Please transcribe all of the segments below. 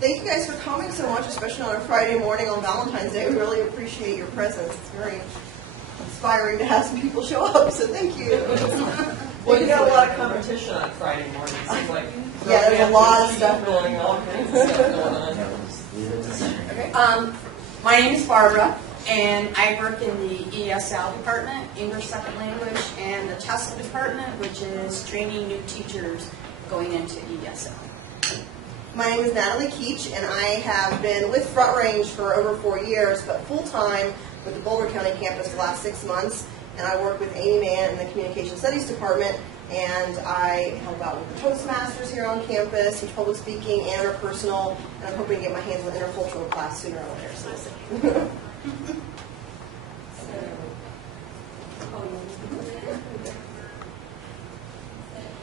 thank you guys for coming so much, especially on a Friday morning on Valentine's Day. We really appreciate your presence. It's very inspiring to have some people show up, so thank you. Well, you got a lot of competition on Friday mornings. It's like, yeah, there's a lot of stuff going on. Okay. My name is Barbara, and I work in the ESL department, English Second Language, and the TESOL department, which is training new teachers going into ESL. My name is Natalie Keech, and I have been with Front Range for over 4 years, but full-time with the Boulder County campus the last 6 months. And I work with Amy Mann in the Communication Studies department, and I help out with the Toastmasters here on campus, teach public speaking, and interpersonal, and I'm hoping to get my hands on an intercultural class sooner or later, so we'll see.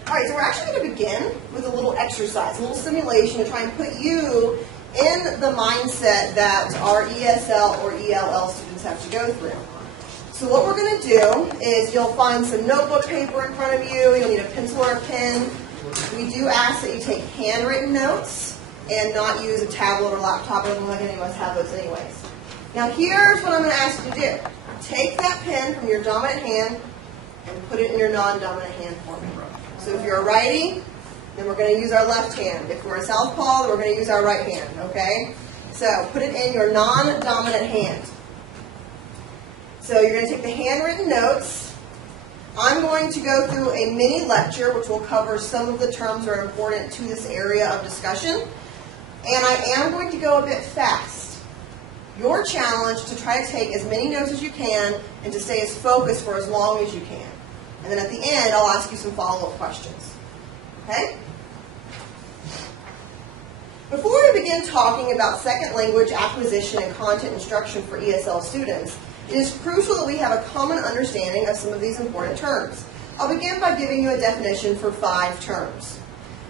All right, so we're actually going to begin with a little exercise, a little simulation to try and put you in the mindset that our ESL or ELL students have to go through. So what we're going to do is you'll find some notebook paper in front of you. You'll need a pencil or a pen. We do ask that you take handwritten notes and not use a tablet or laptop. I don't think any of us have those anyways. Now here's what I'm going to ask you to do. Take that pen from your dominant hand and put it in your non-dominant hand for me. So if you're a righty, then we're going to use our left hand. If we're a southpaw, then we're going to use our right hand, okay? So put it in your non-dominant hand. So you're going to take the handwritten notes. I'm going to go through a mini lecture which will cover some of the terms that are important to this area of discussion. And I am going to go a bit fast. Your challenge to try to take as many notes as you can and to stay as focused for as long as you can. And then at the end, I'll ask you some follow-up questions. Okay? Before we begin talking about second language acquisition and content instruction for ESL students, it is crucial that we have a common understanding of some of these important terms. I'll begin by giving you a definition for 5 terms.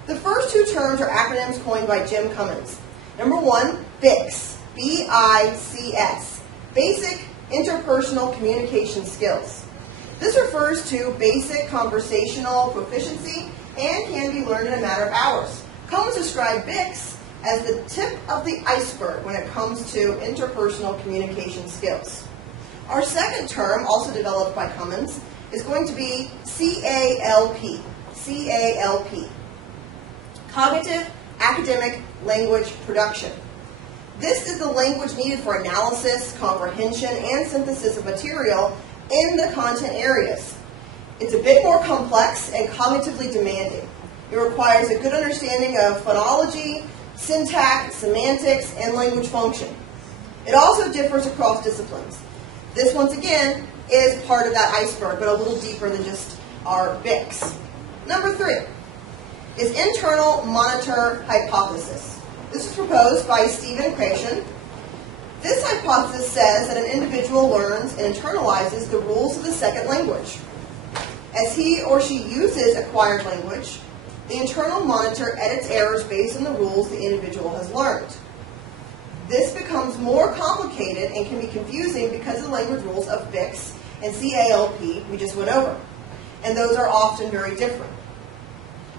The first 2 terms are acronyms coined by Jim Cummins. Number 1, BICS, B-I-C-S, Basic Interpersonal Communication Skills. This refers to basic conversational proficiency and can be learned in a matter of hours. Cummins described BICS as the tip of the iceberg when it comes to interpersonal communication skills. Our second term, also developed by Cummins, is going to be CALP. CALP. Cognitive Academic Language Production. This is the language needed for analysis, comprehension, and synthesis of material in the content areas. It's a bit more complex and cognitively demanding. It requires a good understanding of phonology, syntax, semantics, and language function. It also differs across disciplines. This, once again, is part of that iceberg, but a little deeper than just our BICS. Number 3 is internal monitor hypothesis. This is proposed by Stephen Krashen. This hypothesis says that an individual learns and internalizes the rules of the second language. As he or she uses acquired language, the internal monitor edits errors based on the rules the individual has learned. This becomes more complicated and can be confusing because of the language rules of BICS and CALP we just went over. And those are often very different.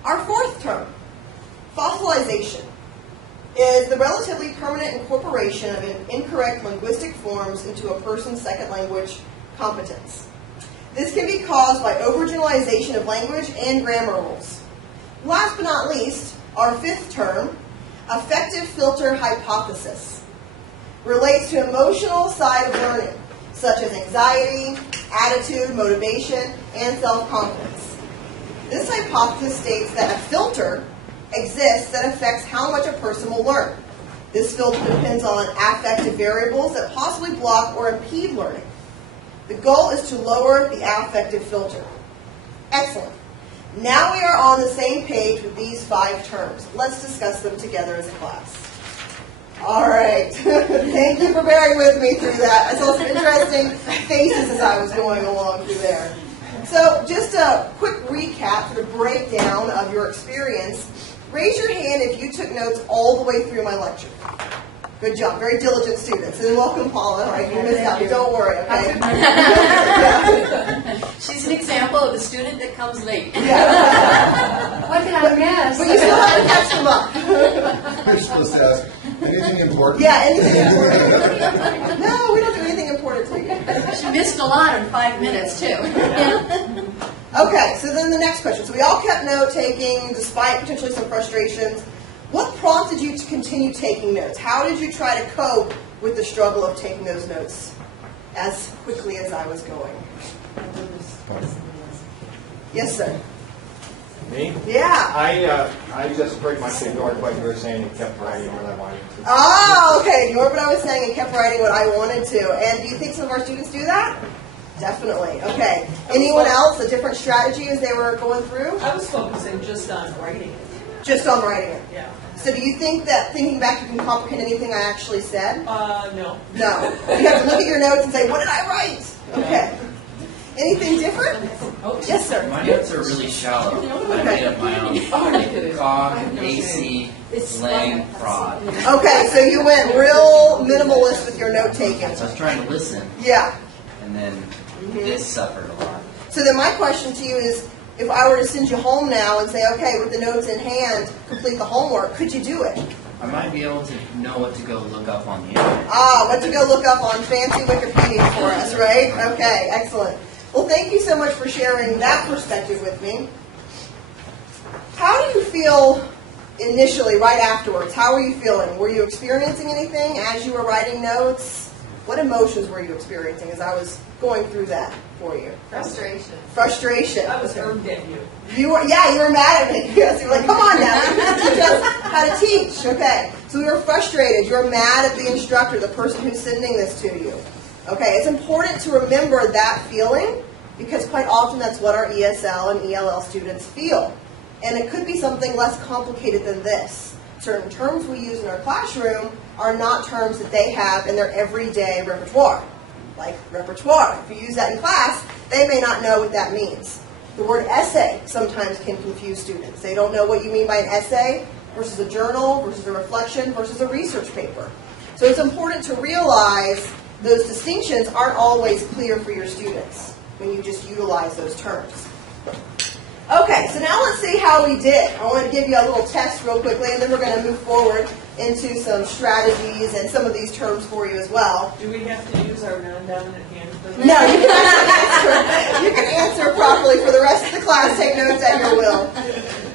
Our fourth term, fossilization, is the relatively permanent incorporation of incorrect linguistic forms into a person's second language competence. This can be caused by overgeneralization of language and grammar rules. Last but not least, our fifth term, affective filter hypothesis, relates to emotional side of learning, such as anxiety, attitude, motivation, and self-confidence. This hypothesis states that a filter exists that affects how much a person will learn. This filter depends on affective variables that possibly block or impede learning. The goal is to lower the affective filter. Excellent. Now we are on the same page with these 5 terms. Let's discuss them together as a class. All right. Thank you for bearing with me through that. I saw some interesting faces as I was going along through there. So just a quick recap, sort of breakdown of your experience. Raise your hand if you took notes all the way through my lecture. Good job. Very diligent students. And welcome, Paula. All right, you missed out. Don't worry, okay? She's an example of a student that comes late. Yeah. What did I miss? But you still have to catch them up. supposed to ask, anything important? Yeah, anything important. No, we don't do anything important to you. She missed a lot in 5 minutes, too. Okay, so then the next question. So we all kept note-taking despite potentially some frustrations. What prompted you to continue taking notes? How did you try to cope with the struggle of taking those notes as quickly as I was going? Yes, sir. Me? Yeah. I just pretty much ignored what you were saying and kept writing what I wanted to. Oh, okay. Ignored what I was saying and kept writing what I wanted to. And do you think some of our students do that? Definitely. Okay. Anyone else? A different strategy as they were going through? I was focusing just on writing it. Just on writing it. Yeah. So do you think that thinking back you can comprehend anything I actually said? No. No. You have to look at your notes and say, what did I write? Okay. Anything different? Yes, sir. My notes are really shallow. I made up my own. COG, AC, slang, fraud. Okay, so you went real minimalist with your note taking. So I was trying to listen, Yeah. and then this suffered a lot. So then my question to you is, if I were to send you home now and say, okay, with the notes in hand, complete the homework, could you do it? I might be able to know what to go look up on the internet. Ah, what to go look up on fancy Wikipedia for us, right? Okay, excellent. Well, thank you so much for sharing that perspective with me. How do you feel initially, right afterwards? How were you feeling? Were you experiencing anything as you were writing notes? What emotions were you experiencing as I was going through that for you? Frustration. Frustration. I was irked at you. You were mad at me. Yes, you were like, come on now, teach us how to teach. Okay, so you were frustrated. You were mad at the instructor, the person who's sending this to you. Okay, it's important to remember that feeling because quite often that's what our ESL and ELL students feel. And it could be something less complicated than this. Certain terms we use in our classroom are not terms that they have in their everyday repertoire. Like repertoire. If you use that in class, they may not know what that means. The word essay sometimes can confuse students. They don't know what you mean by an essay versus a journal versus a reflection versus a research paper. So it's important to realize those distinctions aren't always clear for your students when you just utilize those terms. Okay, so now let's see how we did. I want to give you a little test real quickly, and then we're going to move forward into some strategies and some of these terms for you as well. Do we have to use our non-dominant hand for that? No, you can actually answer. You can answer properly for the rest of the class. Take notes at your will.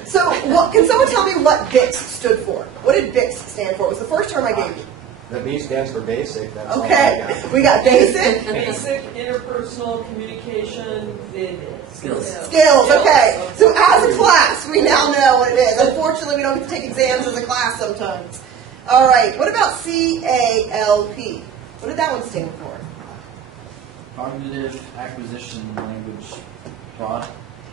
So, can someone tell me what BICS stood for? What did BICS stand for? It was the first term I gave you. The B stands for basic. That's all I Okay, got. we got basic. Basic interpersonal communication Skills. Skills, okay. So as a class, we now know what it is. Unfortunately, we don't get to take exams as a class sometimes. All right, what about CALP? What did that one stand for? Cognitive acquisition language fraud.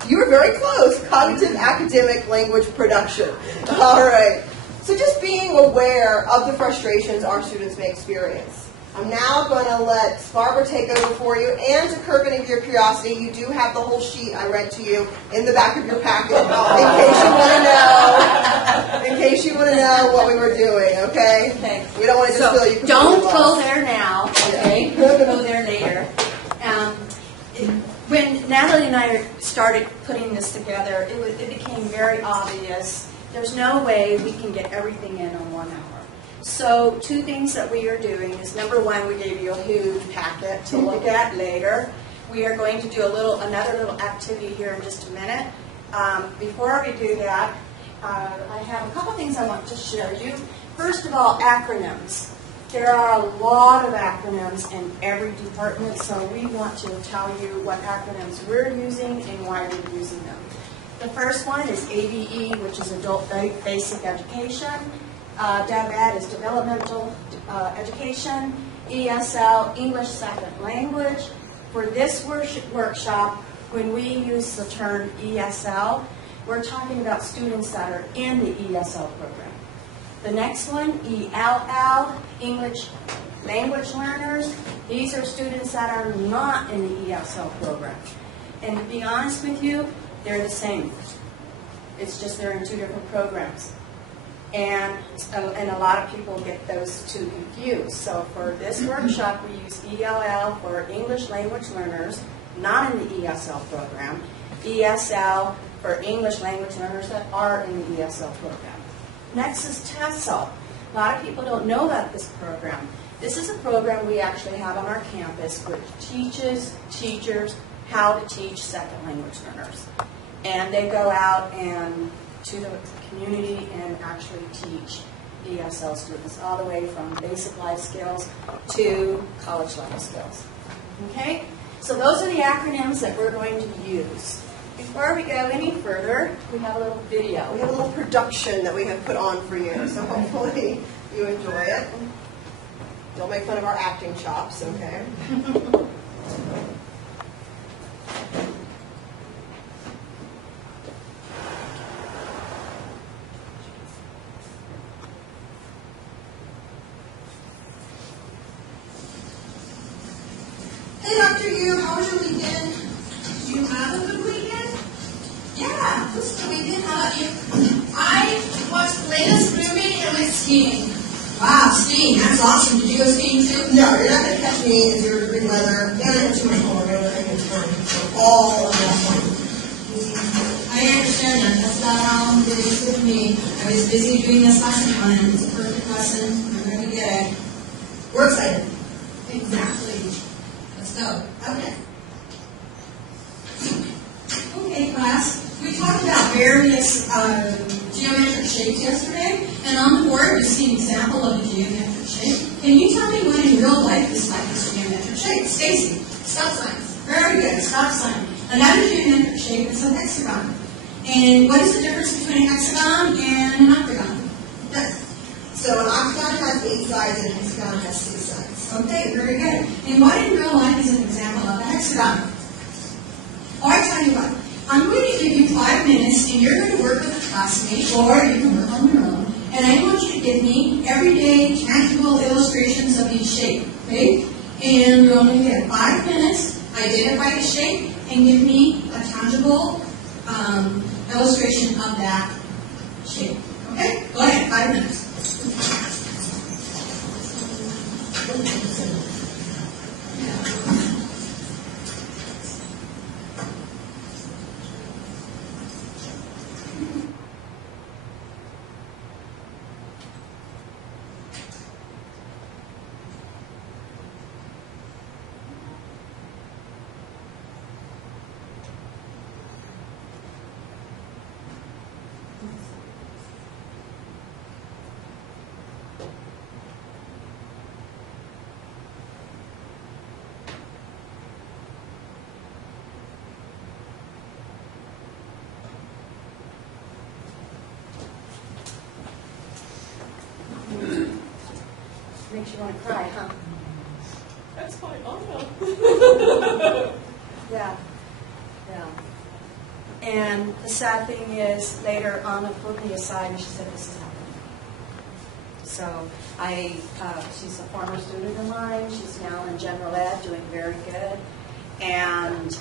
You were very close. Cognitive academic language production. All right. So just being aware of the frustrations our students may experience. I'm now going to let Barbara take over for you. And to curb any of your curiosity, you do have the whole sheet I read to you in the back of your packet in case you want to know what we were doing, okay? Okay. We don't want to just feel you Don't completely go lost. there now, okay? Go there later. When Natalie and I started putting this together, it became very obvious. There's no way we can get everything in on 1 hour. So 2 things that we are doing is, number 1, we gave you a huge packet to look at later. We are going to do another little activity here in just a minute. Before we do that, I have a couple things I want to show you. First of all, acronyms. There are a lot of acronyms in every department, so we want to tell you what acronyms we're using and why we're using them. The first one is ABE, which is Adult Basic Education. DevEd is Developmental Education. ESL, English Second Language. For this workshop, when we use the term ESL, we're talking about students that are in the ESL program. The next one, ELL, English Language Learners. These are students that are not in the ESL program. And to be honest with you, they're the same. It's just they're in 2 different programs. And a lot of people get those 2 confused. So for this workshop, we use ELL for English Language Learners, not in the ESL program. ESL for English Language Learners that are in the ESL program. Next is TESOL. A lot of people don't know about this program. This is a program we actually have on our campus which teaches teachers how to teach second language learners. And they go out and to the community and actually teach ESL students all the way from basic life skills to college level skills. Okay? So those are the acronyms that we're going to use. Before we go any further, we have a little video. We have a little production that we have put on for you, so hopefully you enjoy it. Don't make fun of our acting chops, okay? Hey, Dr. Yu, how was your weekend? Did you have a good weekend? Yeah, it was a good weekend. How about you? I watched the latest movie and went skiing. Wow, skiing, that's awesome. Did you go skiing too? No, you're not going to catch me in your green weather. You don't have too much more. We're going to fun. So all of that fun. I understand that. That's about how it is with me. I was busy doing this lesson plan. It's a perfect lesson. I'm going to get it. We're excited. Exactly. Let's go. Okay. Okay, class. We talked about various geometric shapes yesterday, and on the board we see an example of a geometric shape. Can you tell me what in real life is like this geometric shape? Stacy. Stop signs. Very good. Stop sign. Another geometric shape is a hexagon. And what is the difference between a hexagon and an octagon? Yes. So an octagon has 8 sides and a hexagon has 6 sides. Okay, very good. And what in real life is an example of a hexagon? Oh, I tell you what. I'm going to give you 5 minutes, and you're going to work with a classmate, or you can work on your own. And I want you to give me everyday, tangible illustrations of each shape. Okay? And you're only get 5 minutes. Identify the shape and give me a tangible illustration of that shape. Okay? Go ahead. 5 minutes. Makes you want to cry, huh? That's fine. Oh, Yeah. Yeah. And the sad thing is, later on, I pulled me aside and she said, this is happening. So she's a former student of mine. She's now in general ed, doing very good. And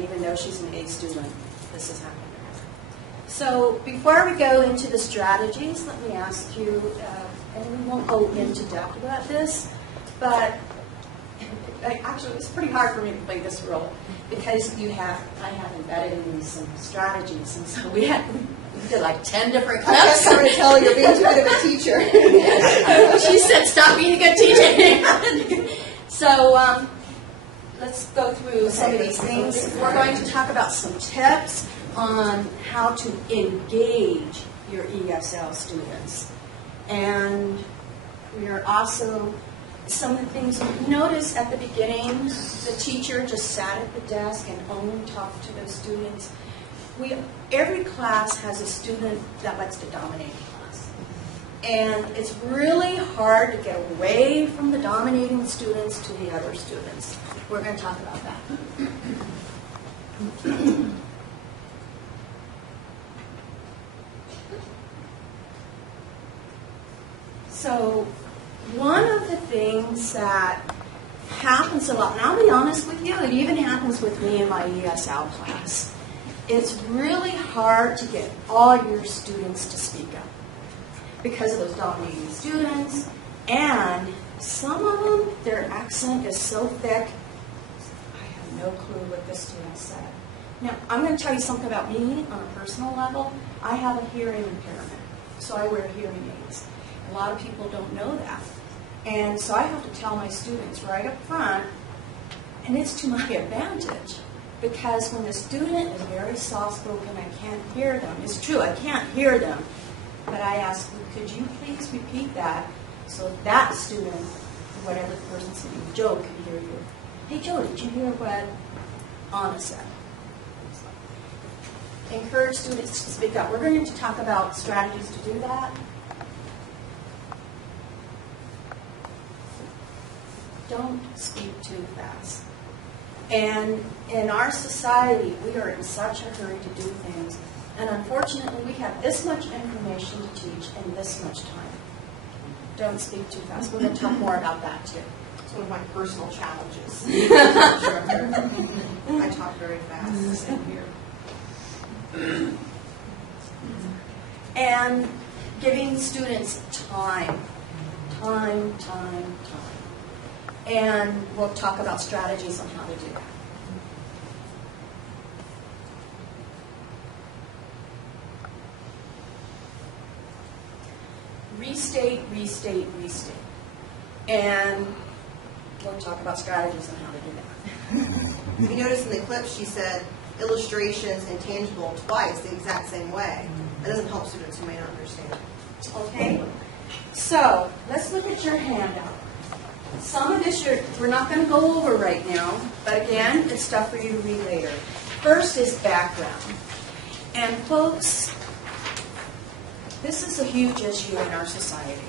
even though she's an A student, this is happening. So before we go into the strategies, let me ask you, and we won't go into depth about this, but actually it's pretty hard for me to play this role because I have embedded in some strategies, and so we did like 10 different clips. I can't really tell you're being too good of a teacher. She said, stop being a good teacher. So let's go through some of these things. We're going to talk about some tips on how to engage your ESL students. And we are also, some of the things you notice at the beginning, the teacher just sat at the desk and only talked to those students. Every class has a student that likes to dominate class. And it's really hard to get away from the dominating students to the other students. We're going to talk about that. So one of the things that happens a lot, and I'll be honest with you, it even happens with me in my ESL class. It's really hard to get all your students to speak up because of those dominating students, and some of them, their accent is so thick, I have no clue what this student said. Now, I'm going to tell you something about me on a personal level. I have a hearing impairment, so I wear hearing aids. A lot of people don't know that. And so I have to tell my students right up front, and it's to my advantage, because when the student is very soft-spoken, I can't hear them. It's true, I can't hear them, but I ask, could you please repeat that so that student, whatever the person's name, Joe, can hear you. Hey, Joe, did you hear what Anna said? Encourage students to speak up. We're going to talk about strategies to do that. Don't speak too fast. And in our society, we are in such a hurry to do things. And unfortunately, we have this much information to teach in this much time. Don't speak too fast. We're going to talk more about that too. It's one of my personal challenges. I talk very fast. Same here. And giving students time. And we'll talk about strategies on how to do that. Restate. And we'll talk about strategies on how to do that. If you notice in the clip, she said illustrations and tangible twice the exact same way. That doesn't help students who may not understand. Okay? So, let's look at your handout. Some of this we're not going to go over right now, but again, it's stuff for you to read later. First is background. And folks, this is a huge issue in our society.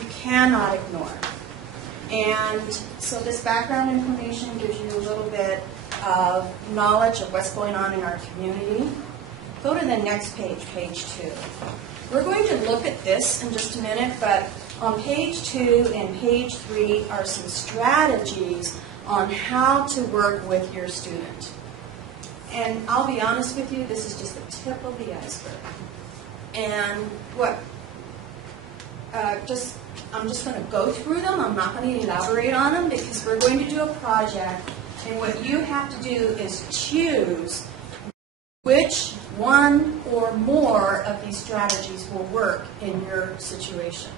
You cannot ignore it. And so this background information gives you a little bit of knowledge of what's going on in our community. Go to the next page, page 2. We're going to look at this in just a minute, but on page 2 and page 3 are some strategies on how to work with your student. And I'll be honest with you, this is just the tip of the iceberg. And I'm just going to go through them. I'm not going to elaborate on them because we're going to do a project, and what you have to do is choose which one or more of these strategies will work in your situation.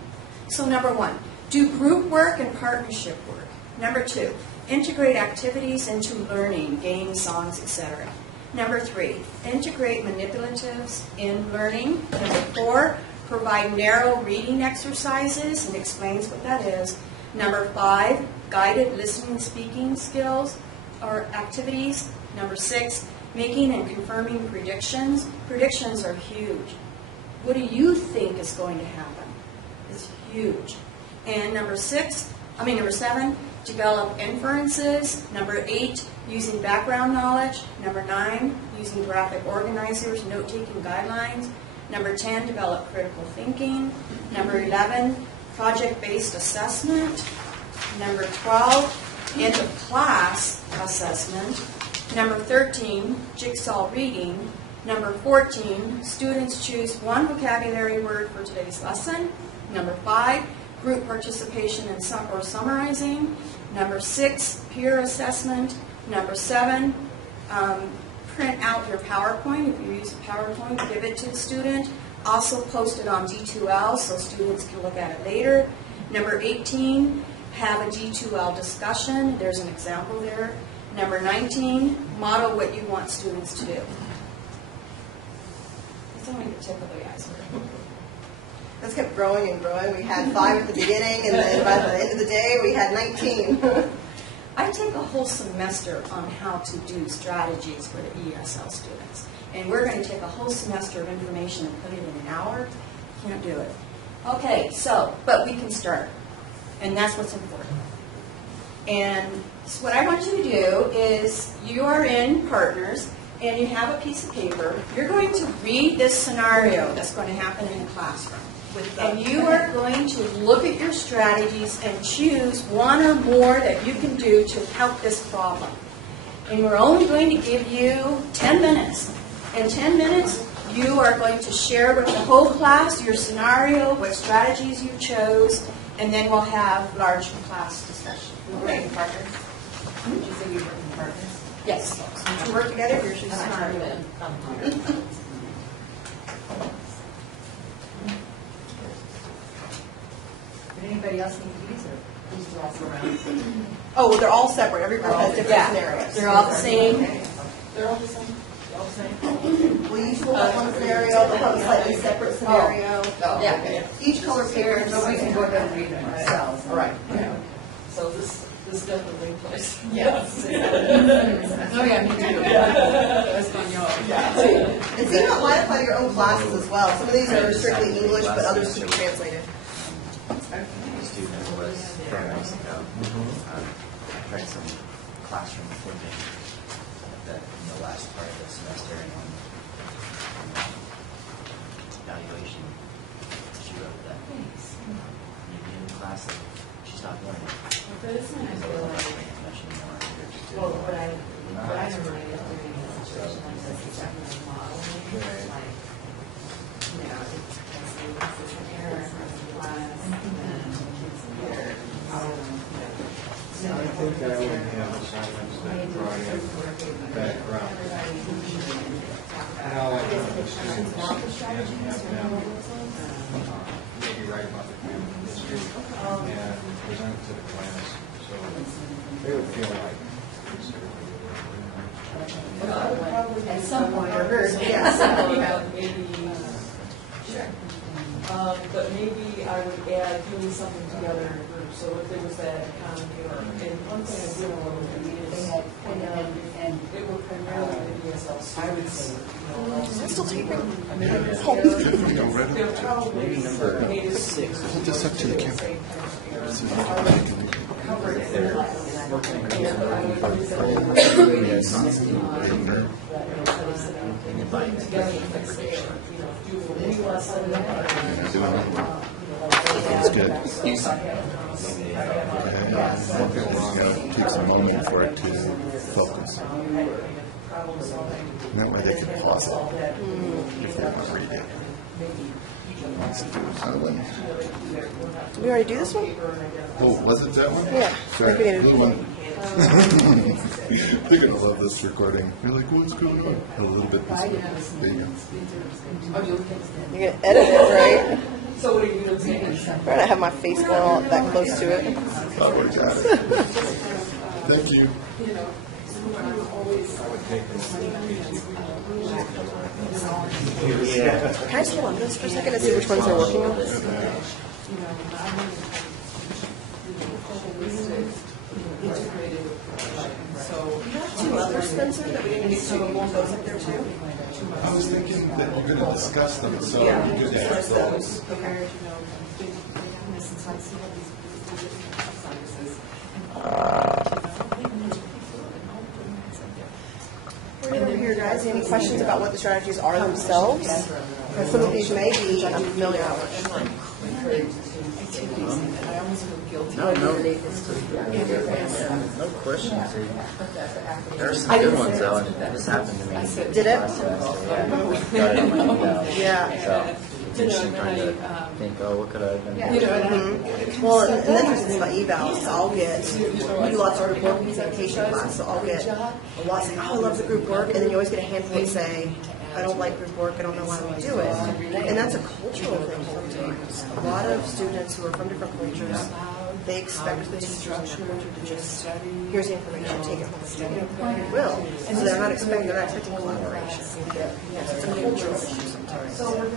So number 1, do group work and partnership work. Number 2, integrate activities into learning, games, songs, etc. Number 3, integrate manipulatives in learning. Number 4, provide narrow reading exercises and explains what that is. Number 5, guided listening and speaking skills or activities. Number 6, making and confirming predictions. Predictions are huge. What do you think is going to happen? It's huge. And number 7, develop inferences. Number 8, using background knowledge. Number 9, using graphic organizers, note-taking guidelines. Number 10, develop critical thinking. Number 11, project-based assessment. Number 12, end-of-class assessment. Number 13, jigsaw reading. Number 14, students choose one vocabulary word for today's lesson. Number 5, group participation and or summarizing. Number 6, peer assessment. Number 7, print out your PowerPoint. If you use a PowerPoint, give it to the student. Also post it on D2L so students can look at it later. Number 18, have a D2L discussion. There's an example there. Number 19, model what you want students to do. It's only the tip of the iceberg. This kept growing and growing. We had 5 at the beginning, and then by the end of the day, we had 19. I take a whole semester on how to do strategies for the ESL students. And we're going to take a whole semester of information and put it in an hour. Can't do it. Okay, but we can start. And that's what's important. And so what I want you to do is you are in partners, and you have a piece of paper. You're going to read this scenario that's going to happen in the classroom. And you are going to look at your strategies and choose one or more that you can do to help this problem. And we're only going to give you 10 minutes. In 10 minutes, you are going to share with the whole class your scenario, what strategies you chose, and then we'll have large class discussion. Working partners? Did you say you work in partners? Yes. To work together, here's your scenario. anybody else need these, or these are also around? Oh, well, they're all separate. Every group has different Yeah. scenarios. They're all the same. They're all the same? All the same? Well, each will have one scenario, they'll have a slightly separate scenario. Oh, Yeah. okay. Each color paper is So we can go ahead and read them ourselves. All right, yeah. So this definitely plays. Yes. Oh, yeah, me too. Espanol. And see how it might apply to your own classes as well. Some of these are strictly English, but others can be translated. The student was from Mexico. Tried some classroom flipping in the last part of the semester, and evaluation. She wrote that maybe in class that she stopped learning. But it's not Because I wasn't paying much anymore. well, what I remember is doing a situation like this, is definitely modeling, like, you know, it's an error in class, and then kids here, I think I would have assignments that brought in background. Now, like the students and have them maybe write about the family history and present it to the class, so they would feel like at some point, or heard, Yes. Maybe, but maybe I would add doing something together in a group. So if there was that common error, and one thing I did want to do is, and it would primarily be ESL students. I would say, Is that still taping? Maybe number 6. Hold this up to the camera. If they're working on That's good. Takes a moment for it to focus. And that way they can pause it if they want to read it. Another one. Did we already do this one? Oh, was it that one? Yeah. Sorry, We did. blue one. They're going to love this recording. You're like, what's going on? A little bit this way. There you go. You're going to edit it, right? so what are you going to say? I'm going to have my face going all that close to it. Oh, we got it. Thank you. Can I just hold on to this for a second and see which ones they're working on? Two others, Spencer, that we didn't get to, one goes up there too. I was thinking that we're going to discuss them, so Yeah, we could add discuss those. those. Okay. We're over here, guys. Any questions about what the strategies are themselves? Because some of these may be unfamiliar. No questions. There are some good ones though, and this happened to me. Did it? Last semester. Got it in my email. Yeah. So, it's interesting trying to think, oh, what could I have been doing? Well, and the interesting thing about evals, I'll get, we do lots of group work presentation class, so I'll get a lot saying, oh, I love the group work, and then you always get a handful that say, I don't like group work, I don't know why we do it. And that's a cultural thing sometimes. A lot of students who are from different cultures, they expect the teachers in their culture to just, here's the information, take it home and do it. Will. And so they're not expecting collaboration. So it's a cultural issue sometimes. So were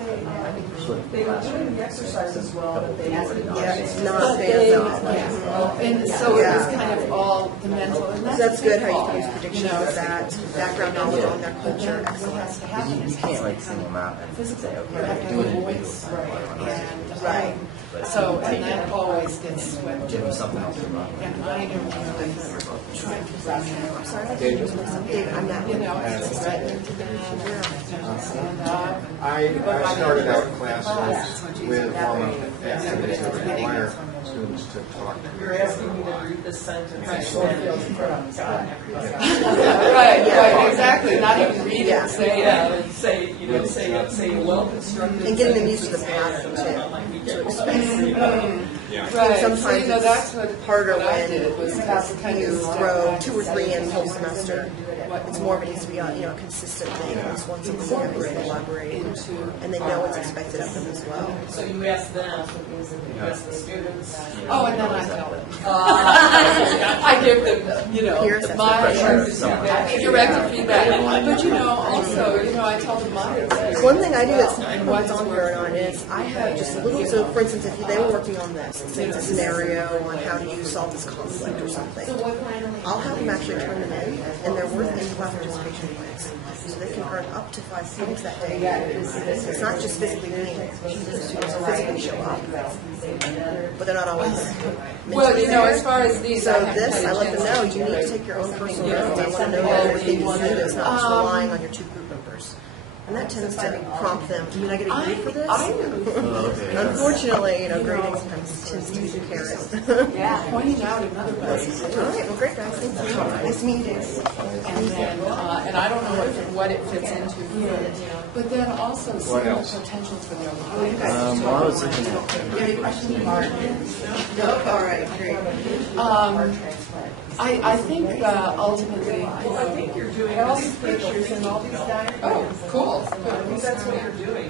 they were doing the exercises well, but they Yeah, it's not hands-on. And so it was kind of all the mental, and That's good how you can use predictions of that, background knowledge on their culture, excellent. You can't like single them out and say, okay, I'm doing individual. Right. So, and that always gets swept. Give them something else to run. And I don't really try to run I'm sorry, I didn't use myself. David, I'm not. you know, it's threatening to them, stand up. I started out classes with warm-up activities that require students to talk. You're asking me to read this sentence. Right. Right, Right, exactly, not even read Yeah. it, say it. Say well-constructed. And getting them used to the pattern too, to expect. Right, Sometimes so, you know, that's what harder what I when did was have kind you of throw 2 or 3 in the whole semester. It's more of it needs to be a consistent thing. At least once a week, at least elaborate, and they know what's expected of them as well. So you ask them, you ask the students. Oh, and then I tell them. I give them, my directed feedback. But also, I tell them my experience. One thing I do that's on here on is I have just a little. So, for instance, if they were working on this, say it's a scenario on how do you solve this conflict or something, I'll have them actually turn them in, and they're worth in-class participation points, so they can earn up to 5 points that day. It's not just physically being there; the students will physically show up, but they're not always. Well, as far as these, so I let them know you need to take your own personal notes. I want to know that everything you do is not just relying on your 2 group members. And that tends to prompt them. I get a grade for this? Unfortunately, grading sometimes tends to be the carrot. Pointing out another place. All right, well, great, guys. Thank you. Nice meeting you. And then, and I don't know what it fits into, but then also seeing the potential for their lives. Well, I was looking at Any questions, Mark? No? All right, great. I think ultimately, I think you're doing all these pictures and all these diagrams. Oh, cool. I think that's what you're doing.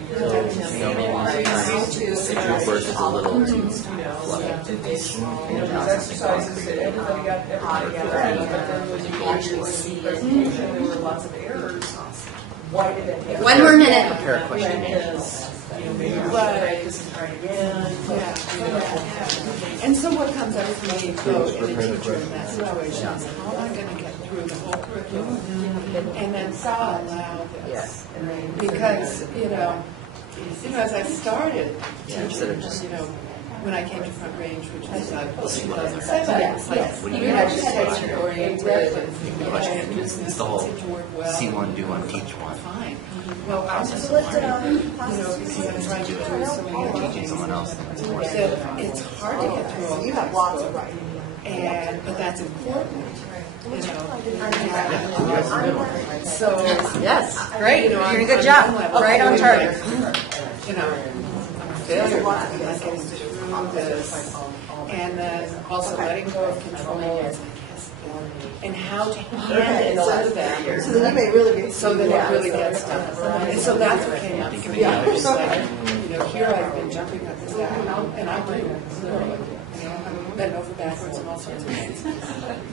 the group work is a little too fluffy. These exercises that everybody got everybody, but then when you actually see the presentation, there were lots of errors. Why did it happen? One more minute. Prepare a question. Maybe we should write this and try it again. And so what comes out for me, though, in a teacher in that situation is how am I going to get through the whole curriculum and then allow this? Because, as I started teaching, when I came to Front Range, which was 2007, it was like, What do you very guys oriented and It's the whole see one, do one, teach one. fine. Well, I was just Lift it up. because I'm trying to do so many other Teaching someone else. that it's hard to get through all You have lots of writing. but that's important. So Yes, great. You're doing a good I'm job. like, Right on target. I'm failure. I'm not getting through this, and then also letting go of control and how to hand it to them. So then you may really be. So that it really gets done. And so that's what came up for me. It's like, here I've been jumping up and down, and I do, literally. I'm bent over backwards and all sorts of things.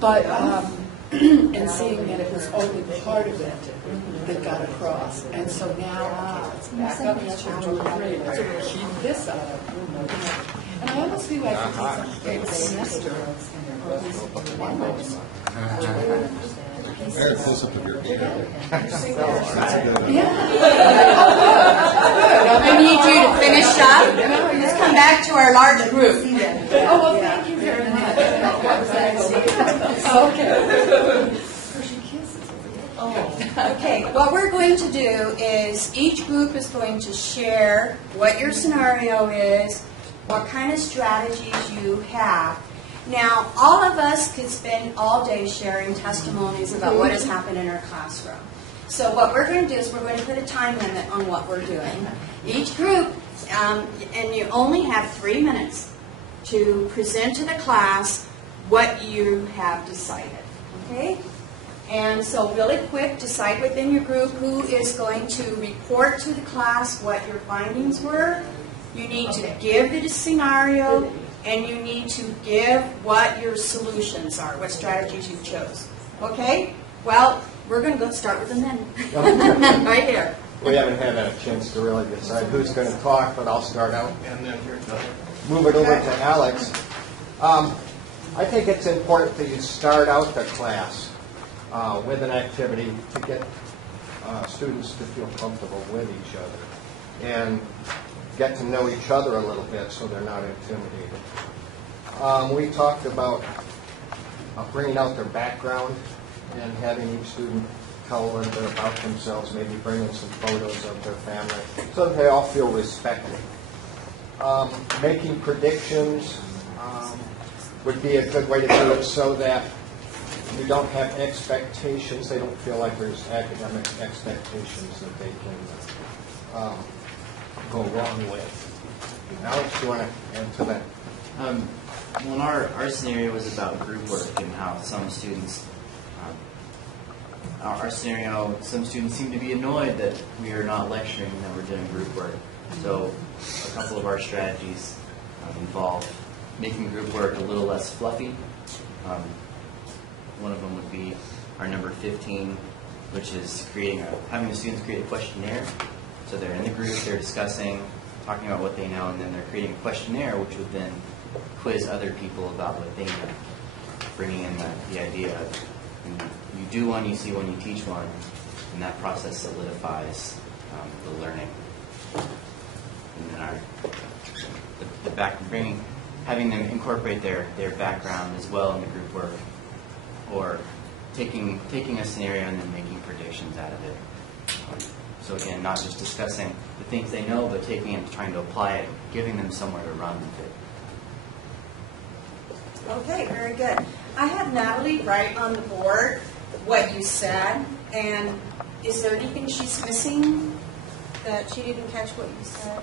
But, and seeing that it was only part of it that got across. And so now, okay, let's back up to keep this up. And I almost feel like it's a semester. Eric, close up of your ear. I need you to finish up. Let's come back to our large group. Oh, well, thank you very much. Okay. Okay, what we're going to do is each group is going to share what your scenario is, what kind of strategies you have. Now, all of us could spend all day sharing testimonies about what has happened in our classroom. So what we're going to do is we're going to put a time limit on what we're doing. Each group, and you only have 3 minutes to present to the class what you have decided. Okay? And so really quick, decide within your group who is going to report to the class what your findings were. You need to give the scenario, and you need to give what your solutions are, what strategies you chose. Okay? Well, we're going to go start with the men. Right here. We haven't had a chance to really decide who's going to talk, but I'll start out and then move it over to Alex. I think it's important that you start out the class with an activity to get students to feel comfortable with each other and get to know each other a little bit so they're not intimidated. We talked about bringing out their background and having each student tell a little bit about themselves, maybe bringing some photos of their family so that they all feel respected. Making predictions would be a good way to do it so that you don't have expectations. They don't feel like there's academic expectations that they can go wrong with. Alex, do you want to add to that? Well, our scenario was about group work and how some students our scenario, some students seem to be annoyed that we are not lecturing and that we're doing group work. So a couple of our strategies involve making group work a little less fluffy. One of them would be our number 15, which is having the students create a questionnaire. So they're in the group, they're discussing, talking about what they know, and then they're creating a questionnaire which would then quiz other people about what they know, bringing in the idea of you do one, you see one, you teach one, and that process solidifies the learning. And then having them incorporate their background as well in the group work, or taking a scenario and then making predictions out of it. So again, not just discussing the things they know, but taking it and trying to apply it, giving them somewhere to run with it. Okay, very good. I have Natalie write on the board what you said, and is there anything she's missing that she didn't catch what you said?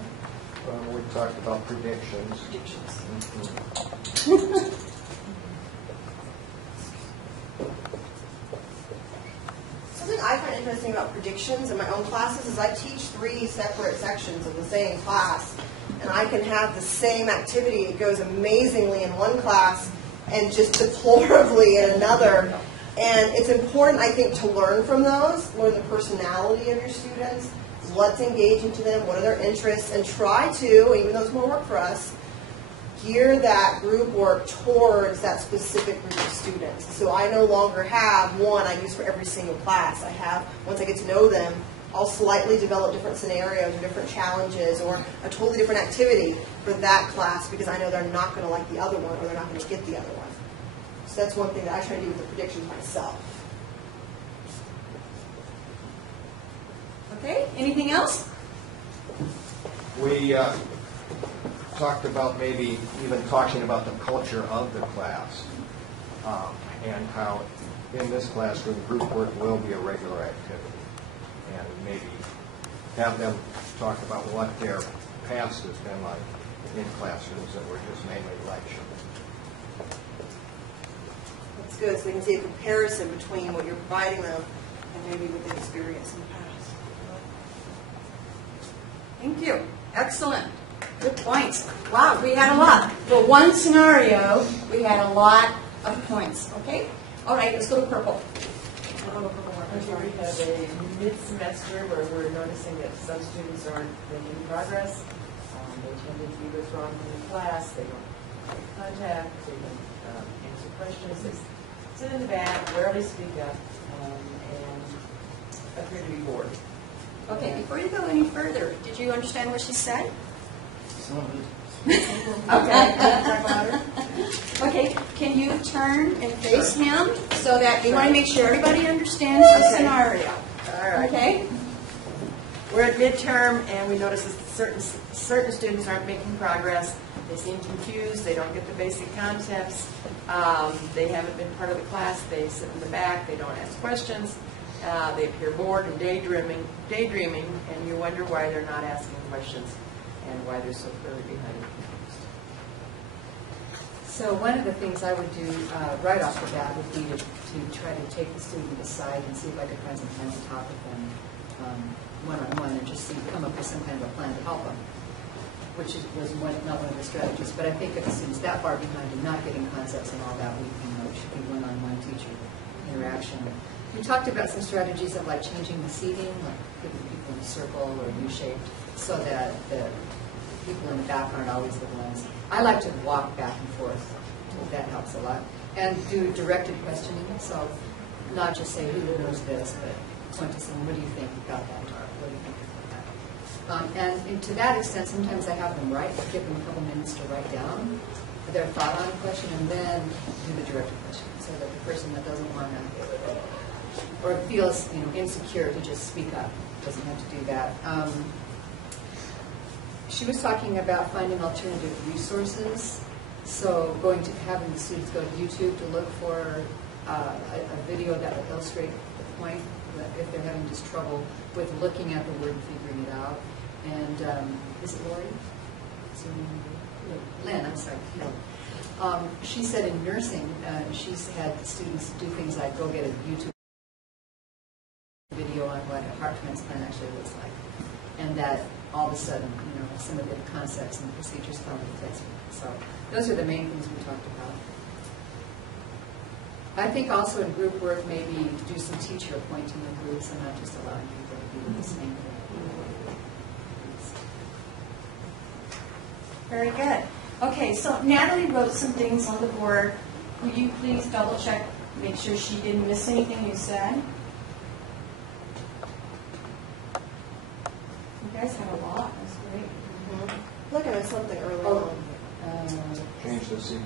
We talked about predictions. Something I find interesting about predictions in my own classes is I teach 3 separate sections of the same class, and I can have the same activity. It goes amazingly in one class and just deplorably in another. And it's important, I think, to learn from those, learn the personality of your students, what's engaging to them, what are their interests, and try to, even though it's more work for us, gear that group work towards that specific group of students. So I no longer have one I use for every single class. I have, once I get to know them, I'll slightly develop different scenarios or different challenges or a totally different activity for that class because I know they're not going to like the other one or they're not going to get the other one. So that's one thing that I try to do with the predictions myself. Okay, anything else? We talked about maybe even talking about the culture of the class and how in this classroom group work will be a regular activity, and maybe have them talk about what their past has been like in classrooms that were just mainly lecture. That's good, so they can see a comparison between what you're providing them and maybe what they've experienced in the past. Thank you. Excellent. Good points. Wow, we had a lot. For one scenario, we had a lot of points. Okay? All right, let's go to purple. We have a mid-semester where we're noticing that some students aren't making progress. They tend to be withdrawn from the class. They don't make contact. They don't answer questions. They sit in the back, rarely speak up, and appear to be bored. Okay, before you go any further, did you understand what she said? Some of it. Okay. Okay, can you turn and face him so that you want to make sure everybody understands the scenario? All right. Okay? We're at midterm, and we notice that certain students aren't making progress. They seem confused. They don't get the basic concepts. They haven't been part of the class. They sit in the back. They don't ask questions. They appear bored and daydreaming, and you wonder why they're not asking questions and why they're so clearly behind. So one of the things I would do right off the bat would be to try to take the student aside and see if I could find some time to talk with them one-on-one and just come up with some kind of a plan to help them, which was not one of the strategies. But I think if the student's that far behind and not getting concepts and all that, it should be one-on-one teacher interaction. We talked about some strategies of like changing the seating, like putting people in a circle or U-shaped, so that the people in the back aren't always the ones. I like to walk back and forth. That helps a lot. And do directed questioning, so not just say, who knows this, but point to someone, what do you think about that, or what do you think about that? And to that extent, sometimes I have them write, give them a couple minutes to write down their thought on a question, and then do the directed question, so that the person that doesn't want to, or feels insecure to just speak up, doesn't have to do that. She was talking about finding alternative resources, so having the students go to YouTube to look for a video that will illustrate the point, if they're having just trouble with looking at the word and figuring it out. And is it Lori? Lynn, I'm sorry. No. She said in nursing, she's had students do things like go get a YouTube and that all of a sudden, some of the concepts and procedures come in the textbook. So those are the main things we talked about. I think also in group work, maybe do some teacher appointing of groups and not just allowing people to be with the same group. Very good. Okay, so Natalie wrote some things on the board. Will you please double check, make sure she didn't miss anything you said? You guys have a lot. That's great. Looking at something earlier on. Change the CD.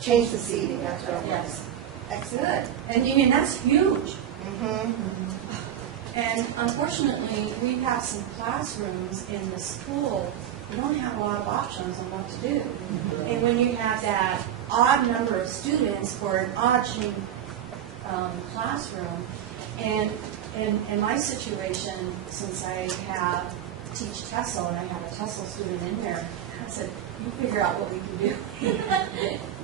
Change the seating. That's right. Yes. Excellent. And that's huge. Mm-hmm. And unfortunately, we have some classrooms in the school. We don't have a lot of options on what to do. And when you have that odd number of students for an odd shaped classroom, and in my situation, since I have teach TESOL and I have a TESOL student in there, I said, you figure out what we can do.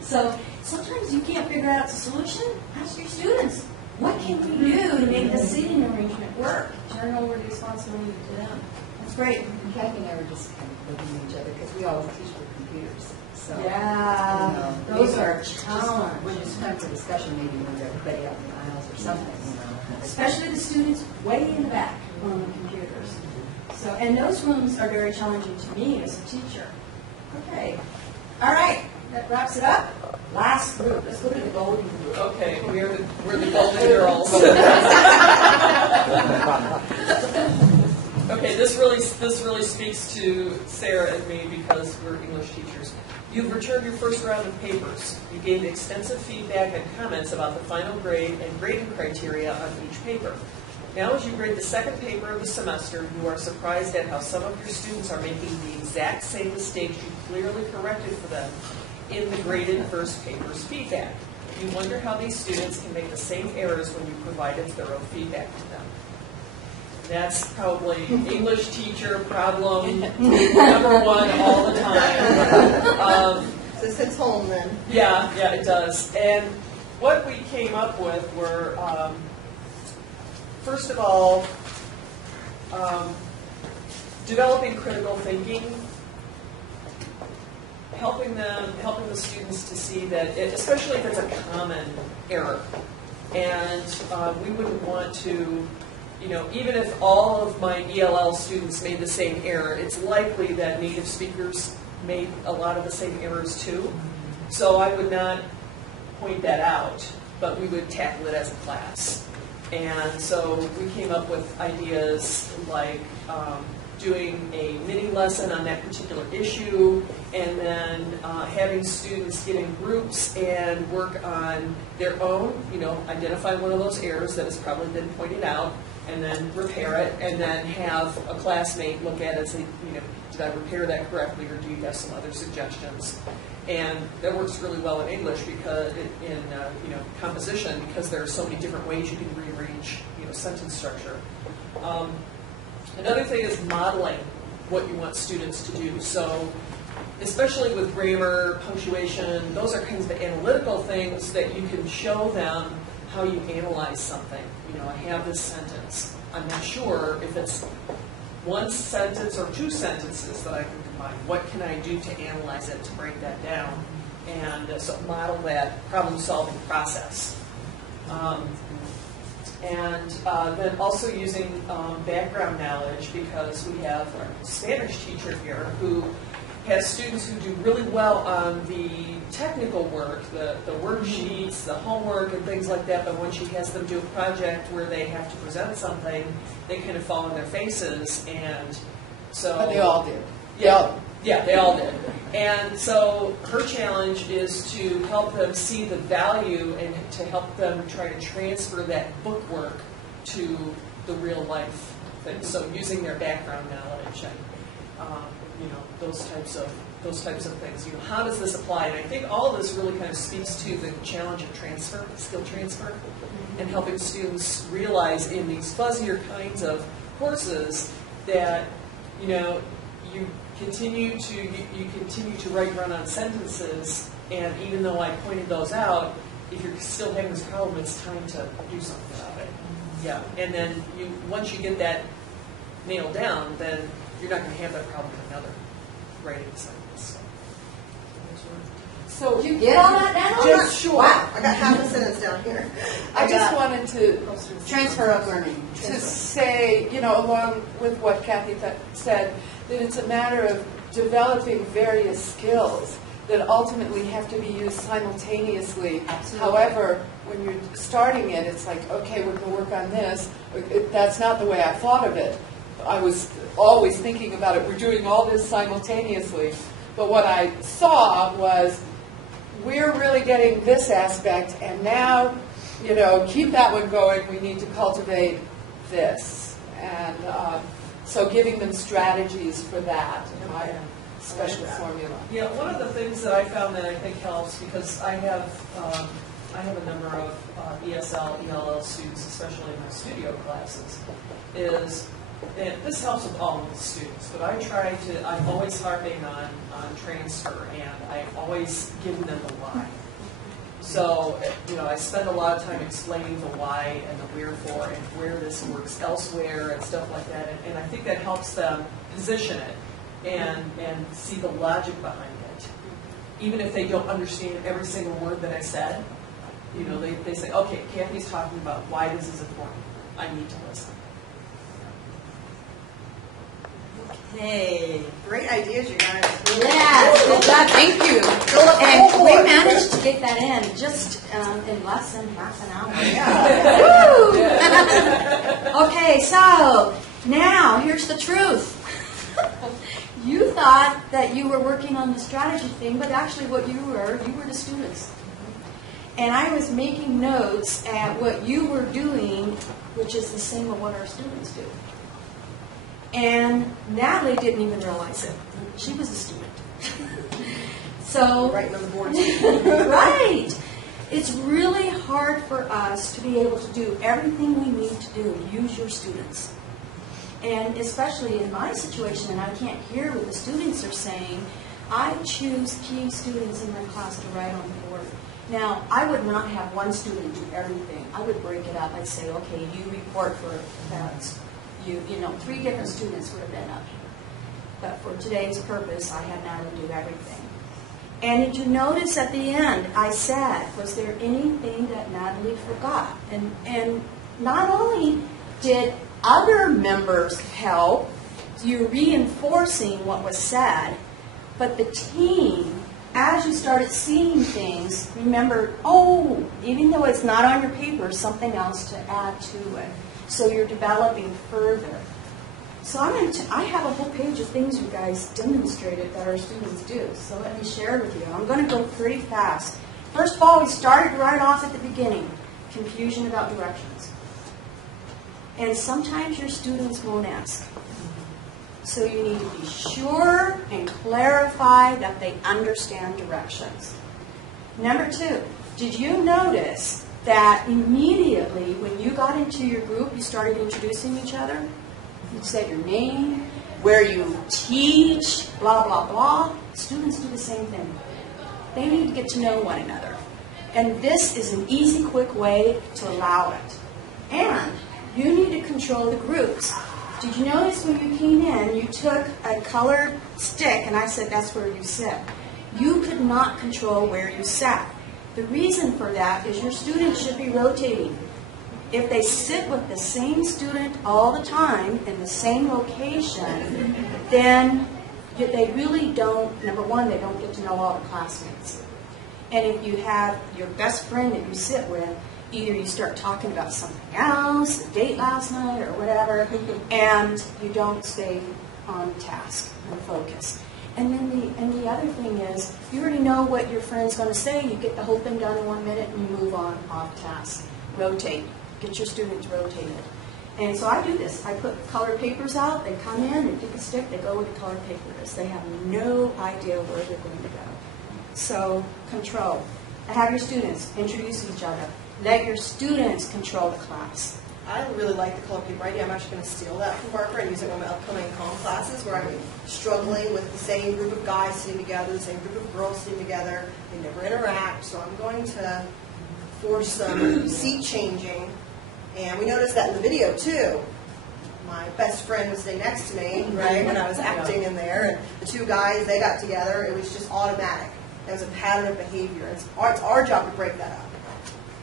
So sometimes you can't figure out the solution. Ask your students, what can we do to make the seating arrangement work? Turn over the responsibility to them. That's great. Kathy and I were just kind of looking at each other because we always teach with computers. So, Yeah, those maybe are just- challenges. When it's time for discussion, maybe move everybody out in the aisles or something. Especially the students way in the back on the computers. So, and those rooms are very challenging to me as a teacher. Okay. All right. That wraps it up. Last group. Let's go to the golden group. Okay, we're the golden girls. Okay, this really speaks to Sarah and me because we're English teachers. You've returned your first round of papers. You gave extensive feedback and comments about the final grade and grading criteria on each paper. Now as you grade the second paper of the semester, you are surprised at how some of your students are making the exact same mistakes you clearly corrected for them in the graded first paper's feedback. You wonder how these students can make the same errors when you provided thorough feedback to them. That's probably English teacher problem number one all the time. This hits home then. Yeah, it does. And what we came up with were, first of all, developing critical thinking, helping the students to see that, especially if it's a common error, and we wouldn't want to, even if all of my ELL students made the same error, it's likely that native speakers made a lot of the same errors too. So I would not point that out, but we would tackle it as a class. And so we came up with ideas like doing a mini lesson on that particular issue, and then having students get in groups and work on their own, identify one of those errors that has probably been pointed out, and then repair it, and then have a classmate look at it and say, did I repair that correctly, or do you have some other suggestions? And that works really well in English because in composition, because there are so many different ways you can rearrange sentence structure. Another thing is modeling what you want students to do. So especially with grammar, punctuation, those are kinds of analytical things that you can show them how you analyze something. I have this sentence. I'm not sure if it's one sentence or two sentences that I can combine. What can I do to analyze it, to break that down, and so model that problem-solving process. And then also using background knowledge, because we have a Spanish teacher here who has students who do really well on the technical work, the worksheets, the homework, and things like that, but when she has them do a project where they have to present something, they kind of fall on their faces, and so... But they all did. Yeah, they all did. And so her challenge is to help them see the value and to help them try to transfer that book work to the real life thing. So using their background knowledge and those types of things. How does this apply? And I think all of this really kind of speaks to the challenge of transfer, skill transfer, and helping students realize in these fuzzier kinds of courses that you continue to write run-on sentences, and even though I pointed those out, if you're still having this problem, it's time to do something about it. Yeah, and then once you get that nailed down, then you're not going to have that problem with another writing assignment. So Did you get all that down? Just short. Wow, I got half a sentence down here. I just wanted to Transfer of learning. to say, along with what Kathy said, that it's a matter of developing various skills that ultimately have to be used simultaneously. Absolutely. However, when you're starting it, it's like, okay, we're going to work on this. That's not the way I thought of it. I was always thinking about it. We're doing all this simultaneously. But what I saw was, we're really getting this aspect, and now, keep that one going. We need to cultivate this. And so giving them strategies for that in my special formula. Yeah, one of the things that I found that I think helps, because I have a number of ESL, ELL students, especially in my studio classes, is, and this helps with all of the students, but I'm always harping on transfer, and I always give them the why. So, I spend a lot of time explaining the why and the wherefore and where this works elsewhere and stuff like that, and I think that helps them position it and see the logic behind it. Even if they don't understand every single word that I said, they say, okay, Kathy's talking about why this is important. I need to listen. Hey, great ideas, you guys. Yes, good job. Thank you. Fill up the And whole we board. managed to get that in just in less than half an hour. Yeah. Woo! Okay, so now here's the truth. You thought that you were working on the strategy thing, but actually what you were the students. And I was making notes at what you were doing, which is the same of what our students do. And Natalie didn't even realize it. She was a student. So, Writing on the board. right. It's really hard for us to be able to do everything we need to do, use your students. And especially in my situation, and I can't hear what the students are saying, I choose key students in my class to write on the board. Now, I would not have one student do everything. I would break it up. I'd say, okay, you report for parents. 3 different students would have been up here. But for today's purpose, I had Natalie do everything. And did you notice at the end, I said, was there anything that Natalie forgot? And not only did other members help, you're reinforcing what was said, but the team, as you started seeing things, remember, even though it's not on your paper, something else to add to it. So you're developing further. So I have a whole page of things you guys demonstrated that our students do. So let me share it with you. I'm going to go pretty fast. First of all, we started right off at the beginning. Confusion about directions. And sometimes your students won't ask. So you need to be sure and clarify that they understand directions. Number 2, did you notice that immediately when you got into your group, you started introducing each other? You said your name, where you teach, blah, blah, blah. Students do the same thing. They need to get to know one another. And this is an easy, quick way to allow it. And you need to control the groups. Did you notice when you came in, you took a colored stick, and I said that's where you sit. You could not control where you sat. The reason for that is your students should be rotating. If they sit with the same student all the time in the same location, then they really don't, number one, they don't get to know all the classmates. And if you have your best friend that you sit with, either you start talking about something else, a date last night or whatever, and you don't stay on task and focus. And then the other thing is, you already know what your friend's going to say. You get the whole thing done in 1 minute and you move on off task. Rotate. Get your students rotated. And so I do this. I put colored papers out. They come in, they pick a stick, they go where the colored paper is. They have no idea where they're going to go. So control. Have your students introduce each other. Let your students control the class. I really like the color paper idea. I'm actually going to steal that from Barker and use it in my upcoming comm classes where I'm struggling with the same group of guys sitting together, the same group of girls sitting together. They never interact, so I'm going to force some seat changing. And we noticed that in the video, too. my best friend was sitting next to me, right, when I was acting in there, and the two guys, they got together. It was just automatic. It was a pattern of behavior. It's our job to break that up.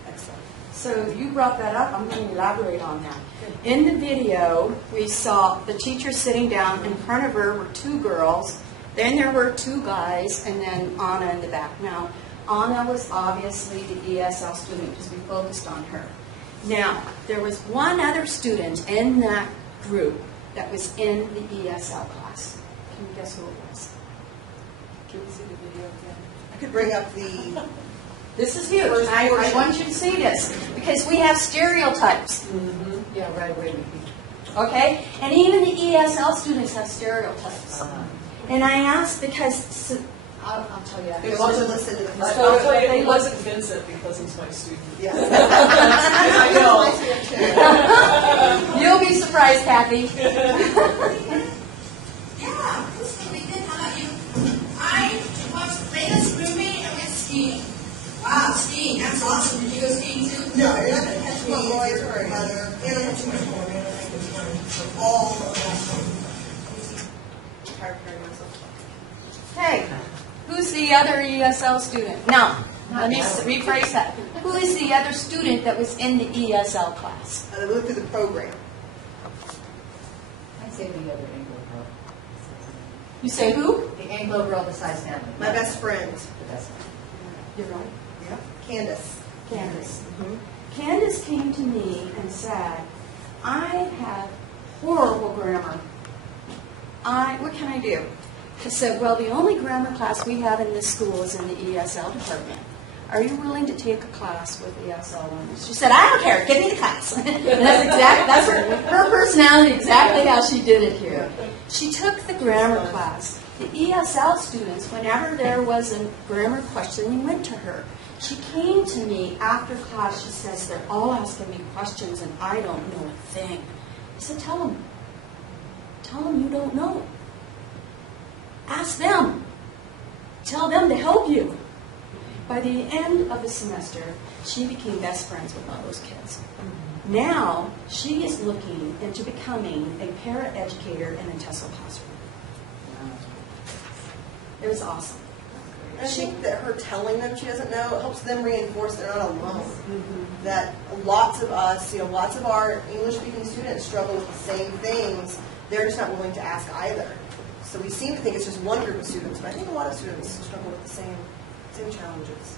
Excellent. So you brought that up. I'm going to elaborate on that. In the video, we saw the teacher sitting down. In front of her were two girls. Then there were two guys, and then Anna in the back. Now, Anna was obviously the ESL student because we focused on her. Now, there was one other student in that group that was in the ESL class. Can you guess who it was? Can we see the video again? I could bring up the... This is huge. I want you to see this because we have stereotypes. Mm-hmm. Yeah, right away. Okay? And even the ESL students have stereotypes. And I asked because, I'll tell you They after. want to listen to the I'll tell you, it wasn't Vincent because he's my student. Yeah. I know. You'll be surprised, Kathy. Yeah, this is really good. How about you? I watched the latest movie and went skiing. Wow, skiing. That's awesome. Did you go skiing too? No, you're not going to catch me if you're a mother. You don't have too much more. You're going to make it fun. All of that. Hey, who's the other ESL student? No, let me rephrase that. Who is the other student that was in the ESL class? They went through the program. I'd say the other Anglo girl. You say who? The Anglo girl besides Natalie. My best friend. The best friend. You're right. Yeah. Candace. Candace. Candace came to me and said, I have horrible grammar. What can I do? I said, well, the only grammar class we have in this school is in the ESL department. Are you willing to take a class with ESL learners? She said, I don't care. Give me the class. That's her personality, exactly how she did it here. She took the grammar class. The ESL students, whenever there was a grammar question, we went to her. She came to me after class. She says, they're all asking me questions, and I don't know a thing. I said, tell them. Tell them you don't know. Ask them. Tell them to help you. By the end of the semester, she became best friends with all those kids. Now, she is looking into becoming a para-educator in a TESOL classroom. It was awesome. I think that her telling them she doesn't know helps them reinforce they're not alone. That lots of us, lots of our English-speaking students struggle with the same things. They're just not willing to ask either. So we seem to think it's just one group of students, but I think a lot of students struggle with the same challenges.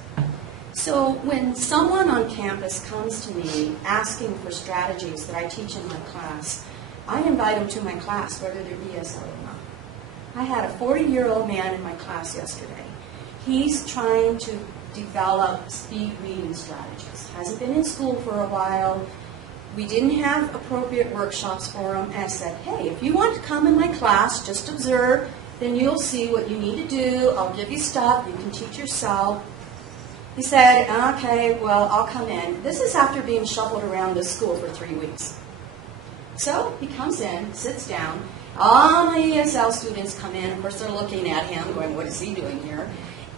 So when someone on campus comes to me asking for strategies that I teach in my class, I invite them to my class, whether they're ESL or not. I had a 40-year-old man in my class yesterday. He's trying to develop speed reading strategies. Hasn't been in school for a while. We didn't have appropriate workshops for him. And I said, hey, if you want to come in my class, just observe, then you'll see what you need to do. I'll give you stuff. You can teach yourself. He said, okay, well, I'll come in. This is after being shuffled around this school for 3 weeks. So he comes in, sits down. All the ESL students come in. Of course, they're looking at him, going, what is he doing here?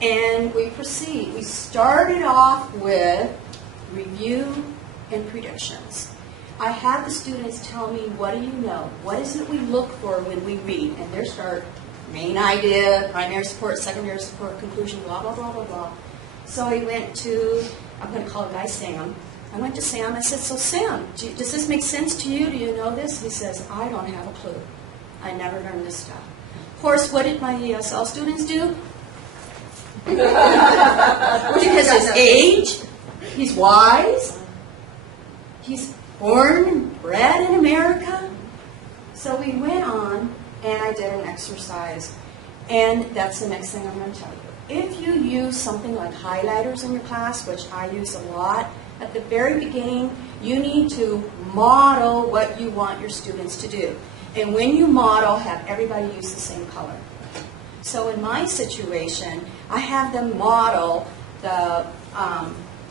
And we proceed. We started off with review and predictions. I had the students tell me, what do you know? What is it we look for when we read? And their start, main idea, primary support, secondary support, conclusion, blah, blah, blah, blah, blah. So I went to, I'm going to call a guy Sam. I went to Sam. I said, so Sam, does this make sense to you? Do you know this? He says, I don't have a clue. I never learned this stuff. Of course, what did my ESL students do? Because his age, he's wise, he's born and bred in America. So we went on, and I did an exercise. And that's the next thing I'm going to tell you. If you use something like highlighters in your class, which I use a lot, at the very beginning, you need to model what you want your students to do. And when you model, have everybody use the same color. So in my situation, I have them model the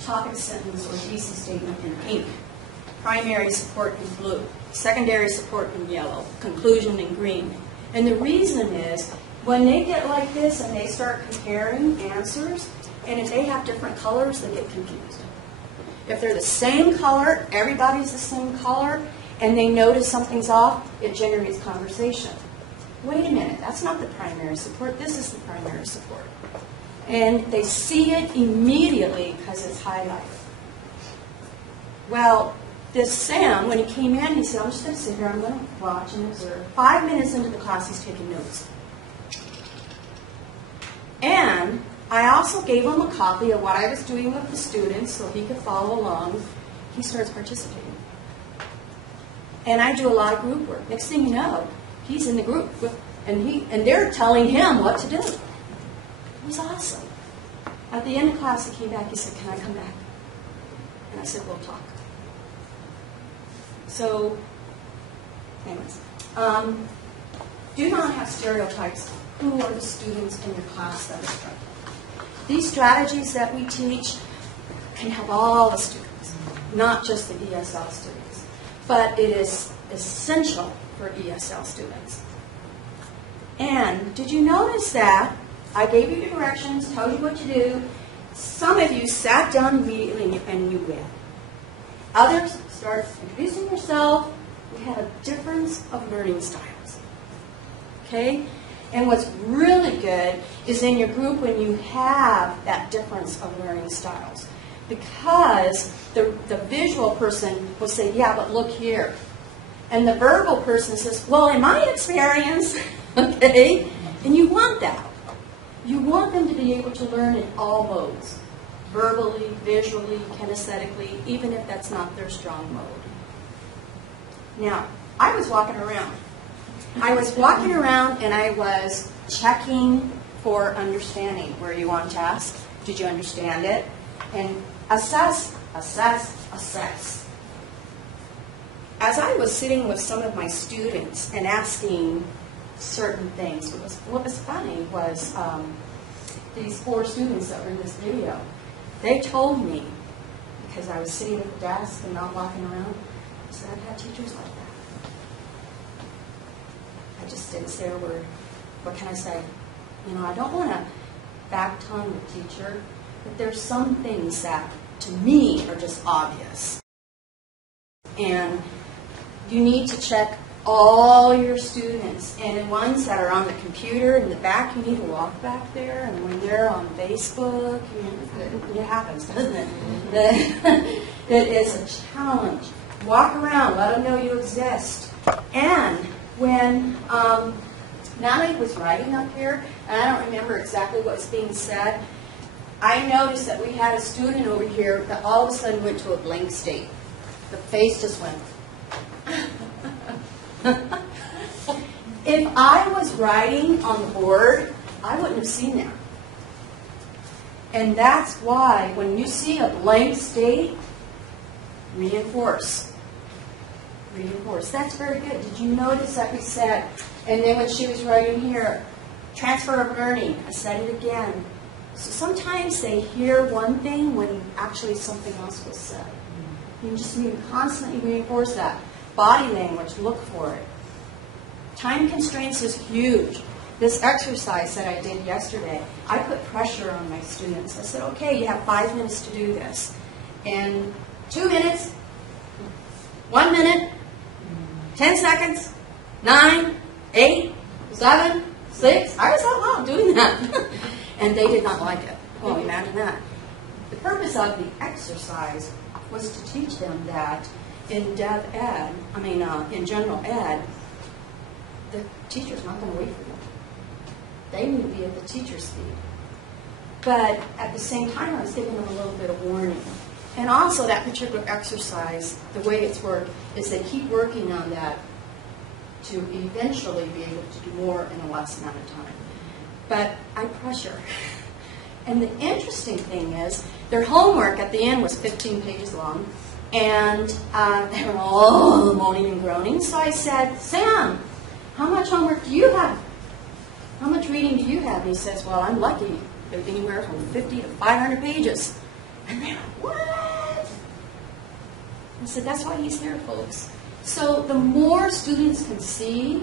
topic sentence or thesis statement in pink, primary support in blue, secondary support in yellow, conclusion in green. And the reason is, when they get like this and they start comparing answers, and if they have different colors, they get confused. If they're the same color, everybody's the same color, and they notice something's off, it generates conversation. Wait a minute, that's not the primary support, this is the primary support. And they see it immediately because it's highlighted. Well, this Sam, when he came in, he said, I'm just going to sit here, I'm going to watch and observe. 5 minutes into the class, he's taking notes. And I also gave him a copy of what I was doing with the students so he could follow along. He starts participating. And I do a lot of group work. Next thing you know, he's in the group, and they're telling him what to do. It was awesome. At the end of class, he came back, he said, can I come back? And I said, we'll talk. So, anyways, do not have stereotypes. Who are the students in your class that are struggling? These strategies that we teach can help all the students, not just the ESL students. But it is essential for ESL students. And did you notice that I gave you the directions, told you what to do. Some of you sat down immediately and you read. Others start introducing yourself. We had a difference of learning styles. Okay? And what's really good is in your group when you have that difference of learning styles. Because the visual person will say, yeah, but look here. And the verbal person says, well, in my experience, okay? And you want that. You want them to be able to learn in all modes. Verbally, visually, kinesthetically, even if that's not their strong mode. Now, I was walking around. And I was checking for understanding where you want to ask. Did you understand it? And assess, assess, assess. As I was sitting with some of my students and asking certain things, what was funny was these 4 students that were in this video, they told me, because I was sitting at the desk and not walking around, I said, I've had teachers like that. I just didn't say a word. What can I say? You know, I don't want to back-tongue the teacher, but there's some things that, to me, are just obvious. And you need to check all your students. And in ones that are on the computer in the back, you need to walk back there. And when they're on Facebook, it happens, doesn't it? It is a challenge. Walk around. Let them know you exist. And when Natalie was writing up here, and I don't remember exactly what was being said, I noticed that we had a student over here that all of a sudden went to a blank state. The face just went. If I was writing on the board, I wouldn't have seen that. And that's why when you see a blank state, reinforce. Reinforce. That's very good. Did you notice that we said, and then when she was writing here, transfer of learning, I said it again. So sometimes they hear one thing when actually something else was said. You just need to constantly reinforce that. Body language, look for it. Time constraints is huge. This exercise that I did yesterday, I put pressure on my students. I said, okay, you have 5 minutes to do this. And 2 minutes, 1 minute, 10 seconds, 9, 8, 7, 6. I was out loud doing that. And they did not like it. Oh, imagine that. The purpose of the exercise was to teach them that in in general ed, the teacher's not going to wait for them. They need to be at the teacher's speed. But at the same time, I was giving them a little bit of warning. And also that particular exercise, the way it's worked, is they keep working on that to eventually be able to do more in a less amount of time. But I pressure. And the interesting thing is, their homework at the end was 15 pages long, and they were all moaning and groaning. So I said, Sam, how much homework do you have? How much reading do you have? And he says, well, I'm lucky. Anywhere from 50 to 500 pages. And they're like, what? I said, that's why he's here, folks. So the more students can see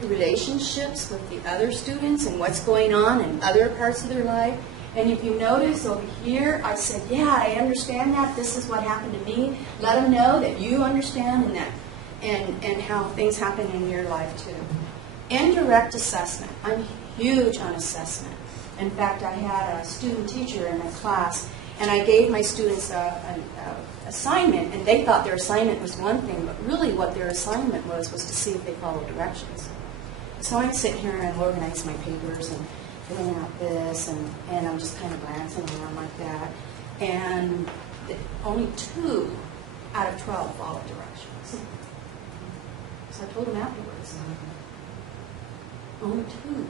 the relationships with the other students and what's going on in other parts of their life, And if you notice over here, I said, yeah, I understand that. This is what happened to me. Let them know that you understand and that, and how things happen in your life too. Indirect assessment. I'm huge on assessment. In fact, I had a student teacher in my class, and I gave my students an assignment, and they thought their assignment was one thing, but really what their assignment was to see if they followed directions. So I'm sitting here and organize my papers and filling out this, and I'm just kind of glancing around like that. And only 2 out of 12 followed directions. So I told them afterwards. Only 2.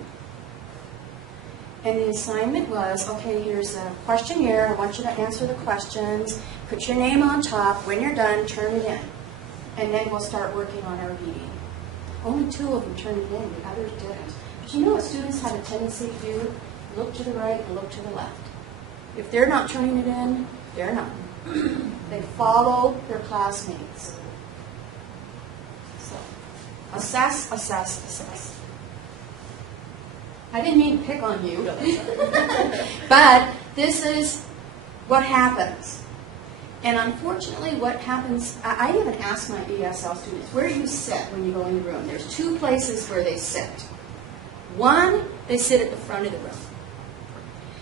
And the assignment was, okay, here's a questionnaire. I want you to answer the questions. Put your name on top. When you're done, turn it in. And then we'll start working on our reading. Only 2 of them turned it in. The others didn't. But you know what students have a tendency to do? Look to the right and look to the left. If they're not turning it in, they're not. They follow their classmates. So, assess, assess, assess. I didn't mean to pick on you, but this is what happens. And unfortunately, what happens, I even ask my ESL students, where do you sit when you go in the room? There's 2 places where they sit. One, they sit at the front of the room